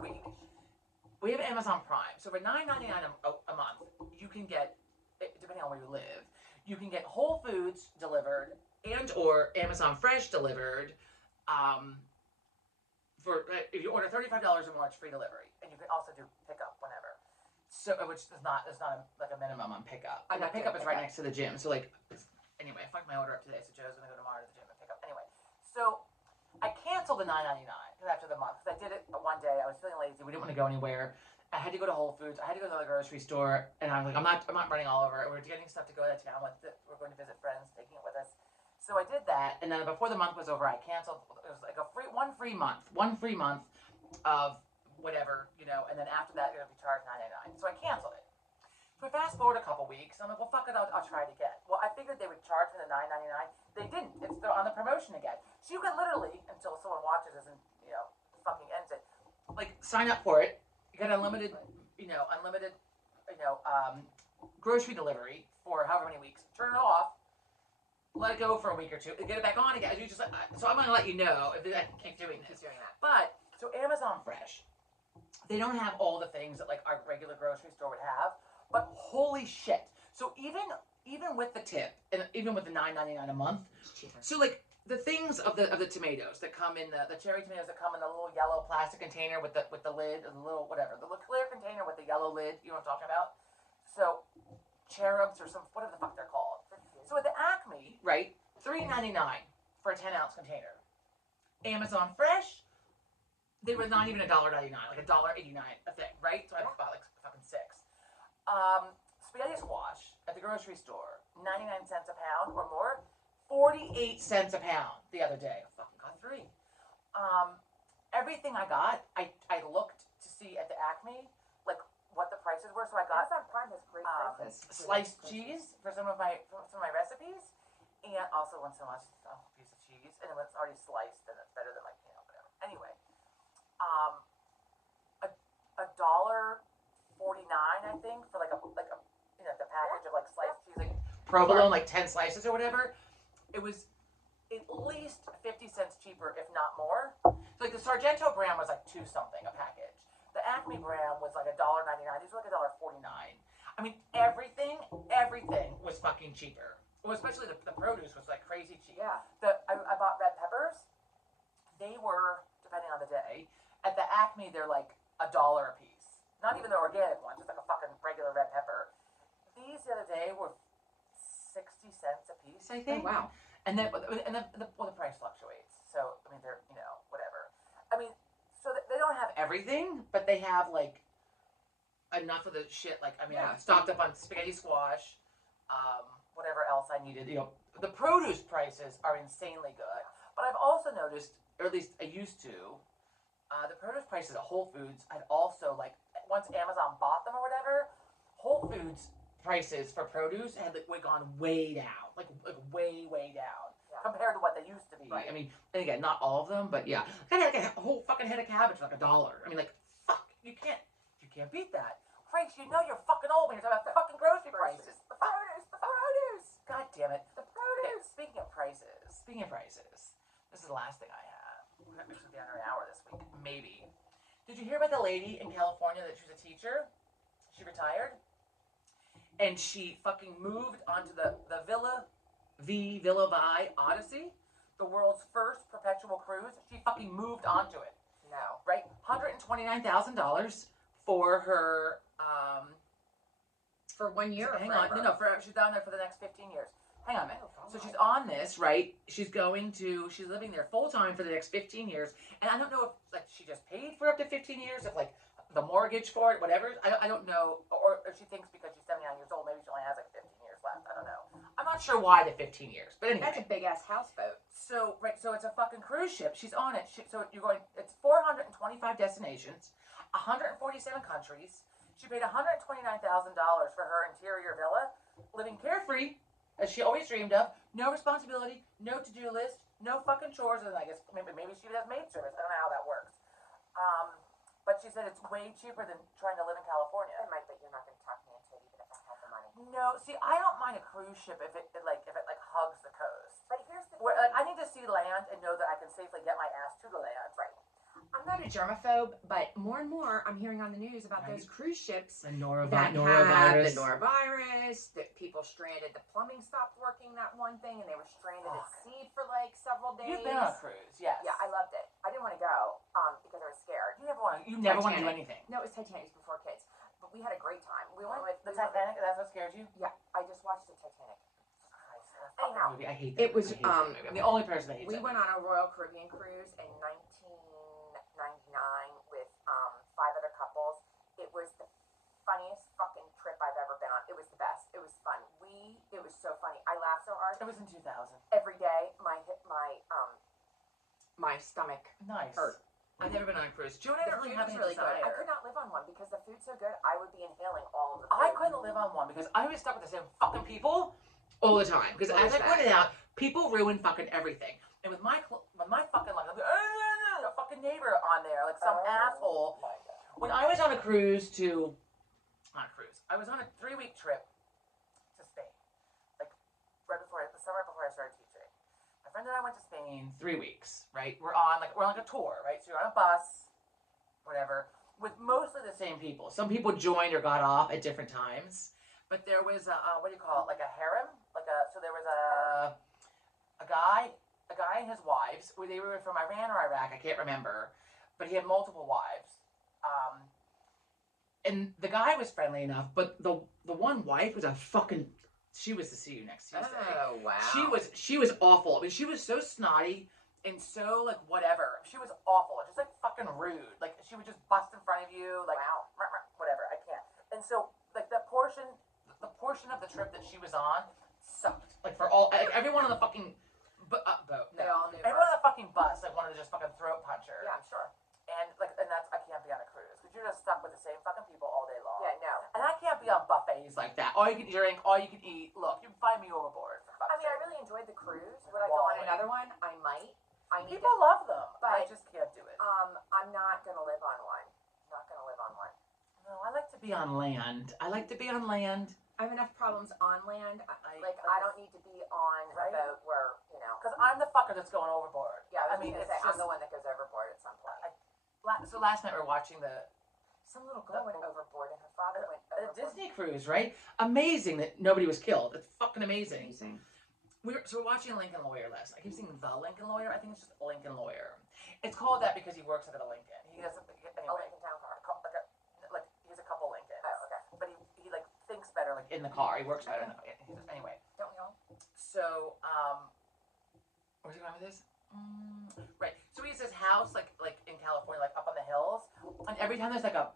week. We have Amazon Prime. So for $9.99 a month, you can get, depending on where you live, you can get Whole Foods delivered and or Amazon Fresh delivered. For if you order $35 or more, it's free delivery, and you can also do pickup whenever. So which is not like a minimum on pickup. And the pickup is right next to the gym. So like, anyway, I fucked my order up today. So Joe's gonna go tomorrow to the gym and pick up. Anyway, so I canceled the $9.99 after the month because I did it one day. I was feeling lazy. We didn't want to go anywhere. I had to go to Whole Foods. I had to go to the grocery store, and I'm like, I'm not running all over. We're getting stuff to go to town with. We're going to visit friends, taking it with us. So I did that, and then before the month was over, I canceled. It was like one free month of whatever, and then after that, you're gonna be charged $9.99. So I canceled it. So I fast forward a couple weeks. I'm like, well, fuck it, I'll try it again. Well, I figured they would charge me the $9.99. They didn't. They're on the promotion again. So you can literally, until someone watches this and fucking ends it, like sign up for it. You get unlimited grocery delivery for however many weeks. Turn it off. Let it go for a week or two. Get it back on again. You just so I'm gonna let you know if I keep doing this. But so Amazon Fresh, they don't have all the things that like our regular grocery store would have. But holy shit! So even with the tip and even with the $9.99 a month, so like the things of the tomatoes that come in the cherry tomatoes that come in the little yellow plastic container with the lid, the little whatever, the little clear container with the yellow lid. You know what I'm talking about? So cherubs or whatever the fuck they're called. So at the Acme, right, $3.99 for a 10-ounce container. Amazon Fresh, they were not even $1.99, like $1.89 a thing, right? So I bought like fucking 6. Spaghetti squash at the grocery store, 99 cents a pound or more, 48 cents a pound the other day. I fucking got 3. Everything I got, I looked to see at the Acme, like what the prices were. So I got Amazon Prime has great prices. Sliced cheese for some of my recipes, and also once in a while just a piece of cheese, and when it's already sliced, then it's better than like whatever. Anyway, $1.49 I think for like a the package of like sliced cheese, like provolone, like 10 slices or whatever. It was at least 50 cents cheaper, if not more. So like the Sargento brand was like $2 something a package. The Acme brand was like $1.99. These were like $1.49. I mean, everything was fucking cheaper. Well, especially the produce was like crazy cheap. Yeah. I bought red peppers. They were, depending on the day, at the Acme they're like $1 a piece. Not even the organic ones, just like a fucking regular red pepper. These the other day were 60 cents a piece, I think. Oh, wow. And then the price fluctuates. So I mean, they're whatever. I mean, so they don't have everything, but they have like enough of the shit. Like I mean, I stocked up on spaghetti squash, whatever else I needed. The produce prices are insanely good. But I've also noticed, or at least I used to, the produce prices at Whole Foods had also like once Amazon bought them or whatever, Whole Foods prices for produce had like gone way down, like way down compared to what they used to be. Right. I mean, and again, not all of them, but yeah, I got like a whole fucking head of cabbage for like $1. I mean, like fuck, you can't beat that. Frank, you're fucking old when you're talking about the fucking grocery prices. The produce. God damn it. The produce. Okay, speaking of prices, this is the last thing I have. We're actually be under an hour this week, maybe. Did you hear about the lady in California that she was a teacher? She retired. And she fucking moved onto the Villa Vi Odyssey, the world's first perpetual cruise. She fucking moved onto it. No. Right? $129,000 for her, for 1 year. Hang on. No, she's down there for the next 15 years. Hang on a minute. So she's on this, right? She's living there full time for the next 15 years. And I don't know if like she just paid for up to 15 years, if like the mortgage for it, whatever. I don't know. Or if she thinks because she's 79 years old, maybe she only has like 15 years left. I don't know. I'm not sure why the 15 years. But anyway. That's a big ass houseboat. So it's a fucking cruise ship. She's on it. So it's 425 destinations, 147 countries. She paid $129,000 for her interior villa, living carefree, as she always dreamed of. No responsibility, no to-do list, no fucking chores. And I guess maybe she has maid service. I don't know how that works. But she said it's way cheaper than trying to live in California. I might, but you're not going to talk me into it even if I have the money. No, see, I don't mind a cruise ship if it hugs the coast. But here's the thing. I need to see land and know that I can safely get my ass to the land. Right. I'm not a germaphobe, but more and more I'm hearing on the news about those cruise ships The that have norovirus. the norovirus, that people stranded, the plumbing stopped working that one thing, and they were stranded at sea for like several days. You've been on a cruise, yes. Yeah, I loved it. I didn't want to go because I was scared. You never want to do anything. No, it was Titanic. It was before kids. But we had a great time. We went with the Titanic. That's what scared you? Yeah, I just watched the Titanic. Anyhow, Movie. I hate that. It was I'm the only person that hates we that went movie. on a Royal Caribbean cruise in 1999 with 5 other couples. It was the funniest fucking trip I've ever been on. It was the best. It was fun. It was so funny. I laughed so hard. It was in 2000. Every day, my stomach Nice. hurt. I've never been on a cruise. Joe and I The don't really food have was any really good. I desire. could not live on one because the food's so good. I would be inhaling all of the food. I couldn't live on one because I was stuck with the same fucking people. All the time. Because What as is I that? pointed out, people ruin fucking everything. And with my fucking like a fucking neighbor on there, like some asshole. My God. When I was on a cruise I was on a 3-week trip to Spain, like the summer before I started teaching. My friend and I went to Spain 3 weeks. Right, we're on like a tour, right? So you're on a bus, whatever, with mostly the same people. Some people joined or got off at different times. But there was a what do you call it? Like a harem, so there was a guy and his wives. They were from Iran or Iraq, I can't remember, but he had multiple wives. And the guy was friendly enough, but the one wife was a fucking. She was to see you next Tuesday. Oh wow. She was awful. I mean, she was so snotty And so, like, whatever. She was awful. Just, like, fucking rude. Like, she would just bust in front of you. Like, Wow. whatever. I can't. And so, like, the portion of the trip that she was on sucked. Like, for all, like, everyone on the fucking boat. They all knew Everyone her. on the fucking bus, like, wanted to just fucking throat punch her. Yeah, I'm sure. And, like, and that's, I can't be on a cruise. Because you're just stuck with the same fucking people all day long. Yeah, no. And I can't be on buffets like that. All you can drink, all you can eat. Look, you can find me overboard. For fuck's I mean, I sake. really enjoyed the cruise. Would I go on another one? I might. I need People to, love them. but, I just can't do it. I'm not gonna live on one. Not gonna live on one. No, I like to be on land. I like to be on land. I have enough problems on land. I don't need to be on Right? a boat where, you know. Because I'm the fucker that's going overboard. Yeah, I mean, mean, it's I'm just. the one that goes overboard at some point. So last night we were watching Some little girl went overboard and her father went A overboard. Disney cruise, right? Amazing that nobody was killed. It's fucking amazing. Amazing. We're watching Lincoln Lawyer last night. I keep saying The Lincoln Lawyer. I think it's just Lincoln Lawyer. It's called that because he works at a Lincoln. He doesn't. A Anyway, Lincoln Town Car. like he has a couple Lincolns. Oh, okay. But he like thinks better like in the car. He works better. Anyway. Don't we all? So where's he going with this? Right. So he has this house like in California, like up on the hills, and every time there's like a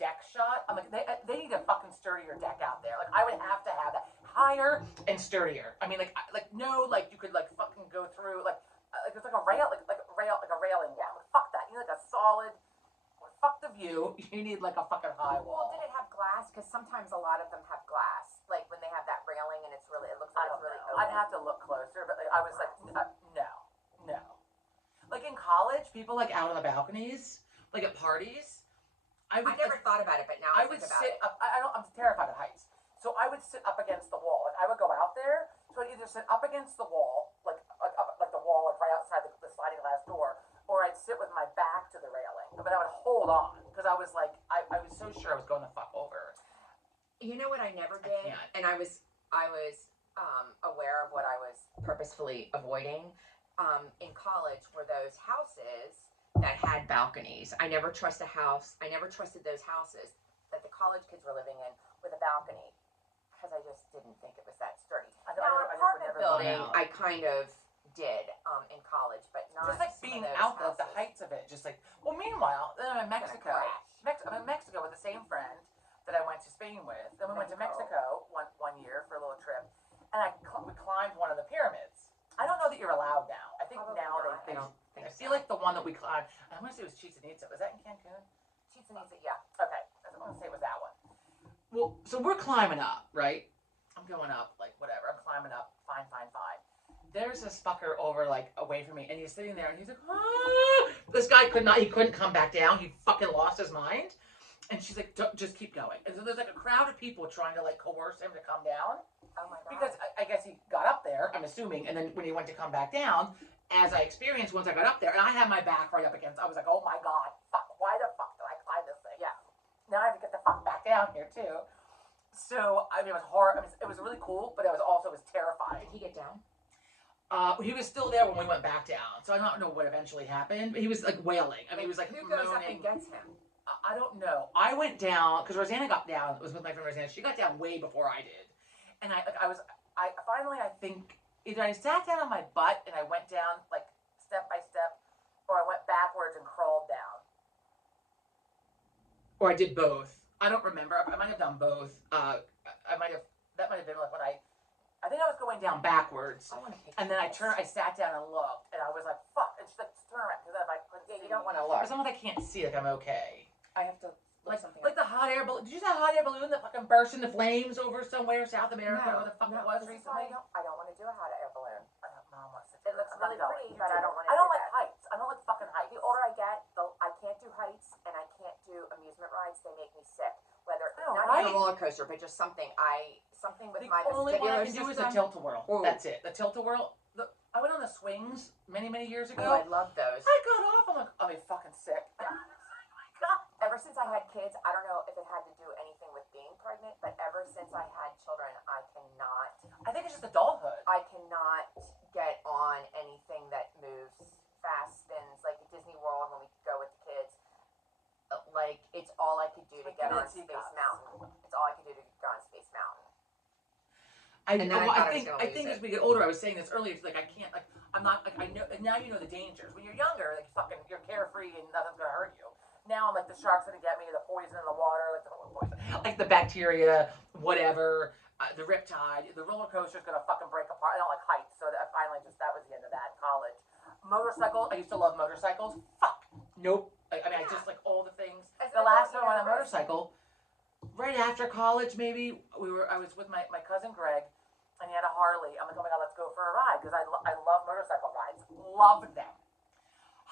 deck shot, I'm like they need a fucking sturdier deck out there. Like I would have to have that higher and sturdier. I mean like you could like fucking go through like it's like a rail like a railing. Yeah. Like, fuck that. You need like a solid. Fuck the view. You need like a fucking high Well, wall. did it have glass? Because sometimes a lot of them have glass. Like when they have that railing and it looks like it's really open. I'd have to look closer, but like, I was like, no. Like in college, people like out on the balconies, like at parties. I never thought about it, but now I would think about sit it. up. I'm terrified of heights, so I would sit up against the wall. Like I would go out there, so I'd either sit up against the wall, like the wall, like right outside the sliding glass door, or I'd sit with my back to the railing. But I would hold on because I was like, I was so sure I was going to fuck over. You know what I never did, can't. and I was aware of what I was purposefully avoiding. In college, were those houses that had balconies. I never trust a house. I never trusted those houses that the college kids were living in with a balcony because I just didn't think it was that sturdy. Now, an apartment building, I kind of did in college, but not Just like some being of those out houses. the heights of it, just like. Well, meanwhile, then I'm in Mexico. I'm in Mexico with the same friend that I went to Spain with. Then we went to Mexico one year for a little trip, and we climbed one of the pyramids. I don't know that you're allowed now. I think Probably now not. they I don't think I feel like the one that we climbed. I want to say it was Chichen Itza. Was that in Cancun? Chichen Itza, yeah. Okay, I want to say it was that one. Well, so we're climbing up, right? I'm going up, like whatever. I'm climbing up. Fine. There's this fucker over like away from me, and he's sitting there, and he's like, ah! This guy couldn't come back down. He fucking lost his mind. And she's like, just keep going. And so there's like a crowd of people trying to like coerce him to come down. Oh my god. Because I guess he got up there, I'm assuming, and then when he went to come back down, as I experienced once I got up there, and I had my back right up against. I was like, oh my god, fuck! Why the fuck did I climb this thing? Yeah. Now I have to get the fuck back down here too. So I mean, it was horrible. It was really cool, but it was terrifying. Did he get down? He was still there when we went back down, so I don't know what eventually happened. But he was like wailing. I mean, he was like who goes up moaning. and gets him? I don't know. I went down because Rosanna got down. It was with my friend Rosanna. She got down way before I did, and I finally I think either I sat down on my butt and I went down like step by step, or I went backwards and crawled down, or I did both. I don't remember. I might have done both. That might have been like when I think I was going down backwards, and then I sat down and looked, and I was like, fuck, and she's like, just turn around, because if I couldn't see. You don't want to look. Because I'm like, I can't see, like, I'm okay. I have to look Like, something like the hot air balloon. Did you see that hot air balloon that fucking burst into flames over somewhere, South America, or where the fuck it was recently? I don't want to do a hot air balloon. Mom wants to It looks really pretty, but I don't want to I don't do like that. heights. I don't like fucking heights. The older I get, I can't do heights and I can't do amusement rides. They make me sick. Whether Oh, not right? even a roller coaster, but just something with The my only one I vestibular can do is system. the tilt-a-whirl. Ooh. That's it. The tilt-a-whirl. I went on the swings many years ago. Oh, I love those. I got off. I'm like, I'll be fucking sick. Oh my god. Ever since I had kids, I don't know if it had to do anything with being pregnant, but ever since I had children, I think it's just adulthood. cannot get on anything that moves, fast spins, like at Disney World when we go with the kids. Like, it's all I could do to get on Space Mountain. It's all I could do to get on Space Mountain. I think it. as we get older, I was saying this earlier, it's like I can't, like, I'm not, like, I know, now you know the dangers. When you're younger, like, fucking, you're carefree and nothing's gonna hurt you. Now I'm like, the shark's gonna get me, the poison in the water, like the bacteria, whatever, the riptide, the roller coaster's gonna fucking break apart. I don't like heights, so that finally that was the end of that in college. Motorcycle, I used to love motorcycles. Fuck. Nope. I mean, I just like all the things. The last time I went on a motorcycle, right after college, maybe I was with my cousin Greg, and he had a Harley. I'm like, oh my god, let's go for a ride because I love motorcycle rides, love them.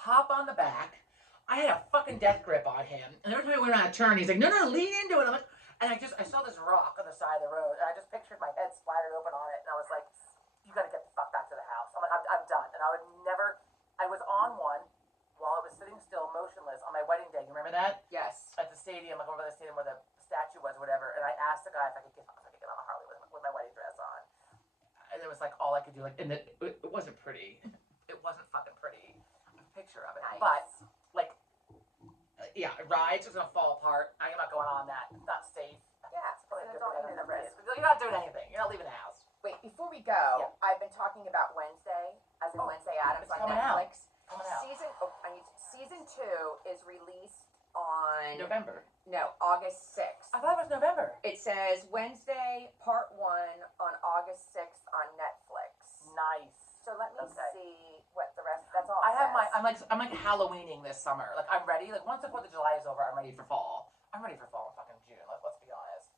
Hop on the back. I had a fucking death grip on him, and every time I went on a turn, he's like, no, lean into it. I'm like, and I saw this rock on the side of the road, and I just pictured my head splattered open on it, and I was like, you got to get the fuck back to the house. I'm like, I'm done, and I would never. I was on one while I was sitting still, motionless, on my wedding day. You remember that? Yes. At the stadium, like over by the stadium where the statue was, or whatever. And I asked the guy if I could get on a Harley with my wedding dress on. And it was like all I could do. Like, and it wasn't pretty. It wasn't fucking pretty. A picture of it, Nice. but like, yeah, rides is gonna fall apart. I am not going on that. It's not safe. Yeah. It's probably a good Don't thing I even don't risk. do it. You're not doing anything. You're not leaving the house. Wait, before we go, I've been talking about Wednesday, as in Wednesday Addams it's on coming out. Netflix. Coming out. Season 2 is released on November. August 6th. I thought it was November. It says Wednesday Part 1 on August 6th on Netflix. Nice. So let me Okay. see what the rest. That's all. I it have says. I'm like Halloweening this summer. Like I'm ready. Like once the 4th of July is over, I'm ready for fall. I'm ready for fall in fucking June. Let's be honest.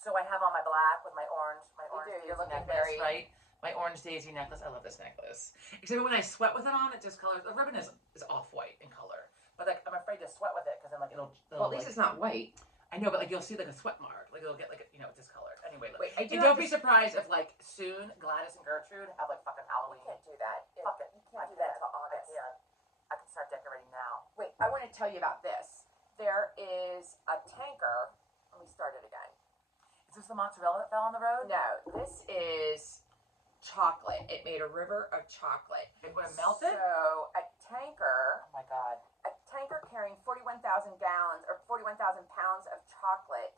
So I have on my black with my orange do. You're daisy looking necklace, very- right? My orange daisy necklace. I love this necklace. Except when I sweat with it on, it just colors. The ribbon is off white in color, but like I'm afraid to sweat with it because then like it'll Well, at least like, it's not white. I know, but like you'll see like a sweat mark. Like it'll get like discolored. Anyway, Wait, I do and have don't be surprised if like soon Gladys and Gertrude have like fucking Halloween. You can't do that. Fuck it. You can't do that until August. I can start decorating now. Wait, I want to tell you about this. There is a tanker. Let me start it again. Is this the mozzarella that fell on the road? No, this is chocolate. It made a river of chocolate. It would have melted? So a tanker Oh my god. carrying 41,000 gallons or 41,000 pounds of chocolate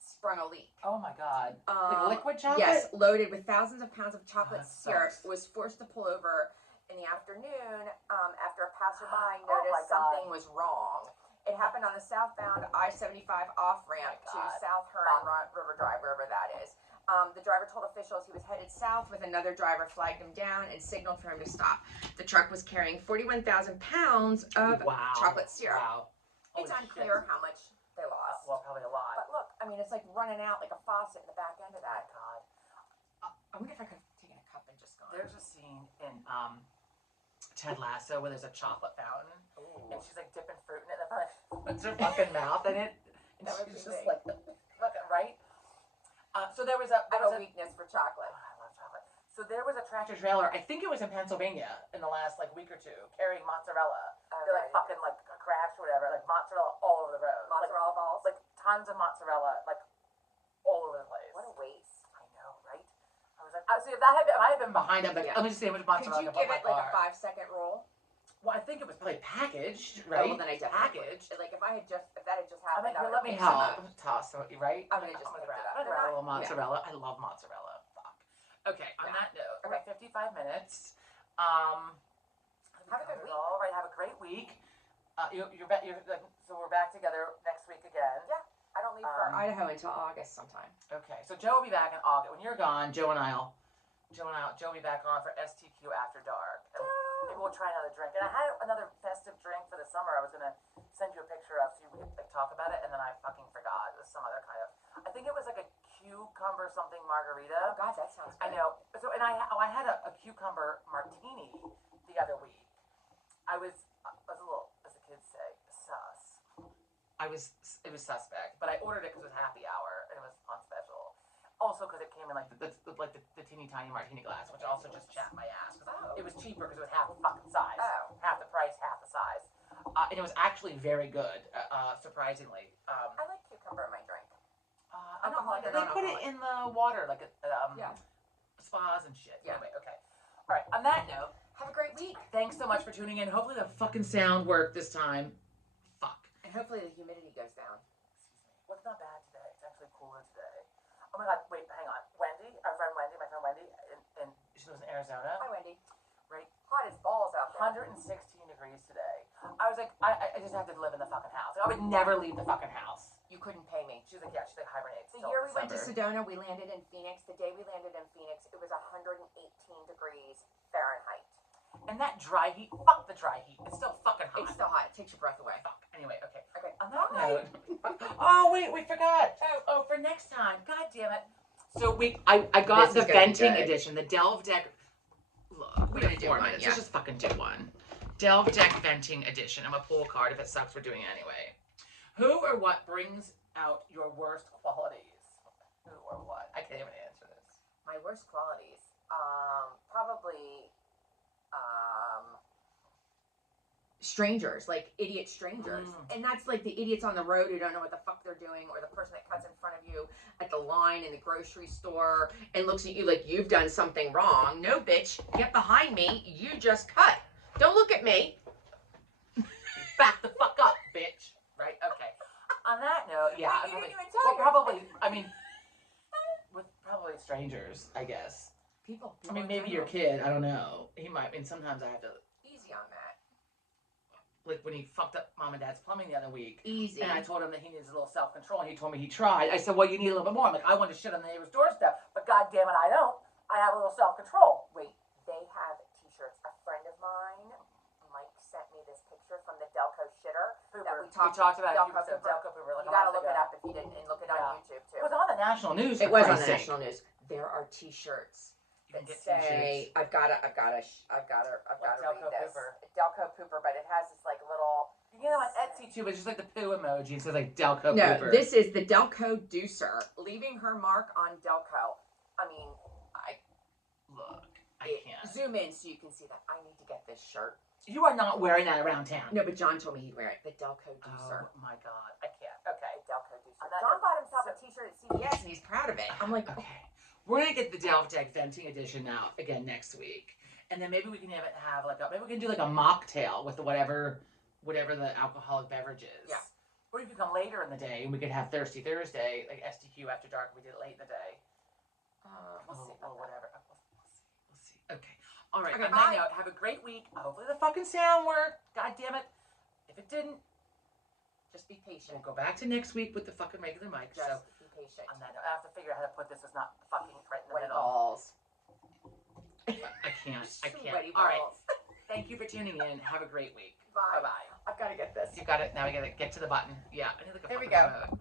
sprung a leak. Oh my god. Like liquid chocolate? Yes, loaded with thousands of pounds of chocolate that syrup, sucks. was forced to pull over in the afternoon after a passerby Oh my noticed God. something was wrong. It happened on the southbound I-75 off-ramp Oh to my God. South Huron River Drive, wherever that is. The driver told officials he was headed south with another driver, flagged him down and signaled for him to stop. The truck was carrying 41,000 pounds of Wow. chocolate syrup. Wow. It's Holy unclear shit. how much they lost. Well, probably a lot. But look, I mean, it's like running out like a faucet in the back end of that. God. I wonder if I could have taken a cup and just gone. There's a scene in Ted Lasso where there's a chocolate fountain and she's like dipping fruit in it and puts her fucking mouth in it. And That would she's be just me. like, fucking right? So there was a I have a weakness for chocolate. Oh, I love chocolate. So So there was a tractor trailer, I think it was in Pennsylvania in the last like week or two, carrying mozzarella. They're like fucking like crashed or whatever, like mozzarella all over the road. Mozzarella balls. Like tons of mozzarella, like all over the place. What a waste. I know, right? I was like, see, if I had been behind, I'm like, let me just see how much mozzarella. Could you give it like a 5-second roll? Well, I think it was probably packaged, Oh, right? well, then I definitely packaged. Like if that had just I'm happened, like, I would let me have picked some help. up. Toss some, right? I'm gonna just pick it up. I'd grab a little mozzarella. I love mozzarella. Fuck. Okay, on that note, we're at 55 minutes. Have a good week. All right, have a great week. So we're back together next week again. Yeah. I don't leave for Idaho until August sometime. Okay, so Joe will be back in August. When you're gone, Joe will be back on for STQ After Dark. And maybe we'll try another drink. And I had another festive drink for the summer. I was gonna send you a picture of so we could like, talk about it, and then I fucking forgot. It was some other kind of. I think it was like a cucumber something margarita. Oh God, that sounds good. I know. So and I had a cucumber martini the other week. I was a little, as the kids say, sus. It was suspect, but I ordered it because it was happy hour and it was on special. Also because it came in like the teeny tiny martini glass, which also just chapped my ass because it was cheaper because it was half the fucking size, half the price, half the size, and it was actually very good, surprisingly. I like cucumber in my drink. I don't like it. They put it in the water like spas and shit. Yeah. Anyway, okay. All right. On that note, have a great week. Thanks so much for tuning in. Hopefully the fucking sound worked this time. Fuck. And hopefully the humidity goes down. Excuse me. Well, it's not bad today. It's actually cooler today. Oh my God. Wait, hang on. Wendy, my friend Wendy, and she lives in Arizona. Hi, Wendy. Right. Hot as balls out there. 116 degrees today. I was like, I just have to live in the fucking house. Like, I would never leave the fucking house. You couldn't pay me. She's like, yeah, she's like hibernates. The year we went to Sedona, we landed in Phoenix. The day we landed in Phoenix, it was 118 degrees Fahrenheit. And that dry heat, fuck the dry heat. It's still fucking hot. It's still hot. It takes your breath away. Fuck. Anyway, okay. Okay. On that note. Oh, wait, we forgot. Oh, for next time. God damn it. So I got the venting edition, the Delve Deck. Look, we're gonna do 4 minutes. Let's just fucking do one. Delve Deck venting edition. I'm gonna pull a card. If it sucks, we're doing it anyway. Who or what brings out your worst qualities? Who or what? I can't even answer this. My worst qualities, probably, strangers, like idiot strangers. And that's like the idiots on the road who don't know what the fuck they're doing, or the person that cuts in front of you at the line in the grocery store and looks at you like you've done something wrong. No, bitch, get behind me. You just cut. Don't look at me. Back the fuck up, bitch. Right? Okay. On that note, yeah. Wait, you didn't even tell well, probably, I mean, with probably strangers, I guess. People I mean, maybe your kid, I don't know. He might, I mean, sometimes I have to. Easy on that. Like when he fucked up mom and dad's plumbing the other week. Easy. And I told him that he needs a little self-control, and he told me he tried. I said, well, you need a little bit more. I'm like, I want to shit on the neighbor's doorstep, but God damn it, I don't. I have a little self-control. Wait, they have t-shirts. A friend of mine, Mike, sent me this picture from the Delco shitter that we talked about. Delco Pooper. Like you gotta look it up if you didn't, and look it on YouTube too. It was on the national news. It was on the national news. There are t-shirts that say, I've got to read this. Delco Pooper, but it has this like little. You know, on Etsy too, but it's just like the poo emoji. It says like Delco Pooper. No, this is the Delco Deucer, leaving her mark on Delco. I mean, I can't. Zoom in so you can see that. I need to get this shirt. You are not wearing that around town. No, but John told me he'd wear it. The Delco Deucer. Oh my God, I can't. Okay. The Delco Deucer. John bought himself a t-shirt at CVS and he's proud of it. I'm like, okay. We're gonna get the Delve Deck venting edition out again next week, and then maybe we can have like maybe we can do like a mocktail with whatever the alcoholic beverage is. Yeah. Or you could come later in the day and we could have Thirsty Thursday, like STQ After Dark. We did it late in the day. We'll see. Or whatever. We'll see. Okay. All right. Okay, on that note, have a great week. Hopefully the fucking sound worked. God damn it. If it didn't, just be patient. we'll go back to next week with the fucking regular mic. Just So be patient. on that note, I have to figure out how to put this. It's not fucking right in the Sweaty middle. balls. I can't. Sweaty All right. balls. Thank you for tuning in. Have a great week. Bye. Bye-bye. I've got to get this. You got it. Now we got to get to the button. Yeah. I need like a There we fucking go. remote.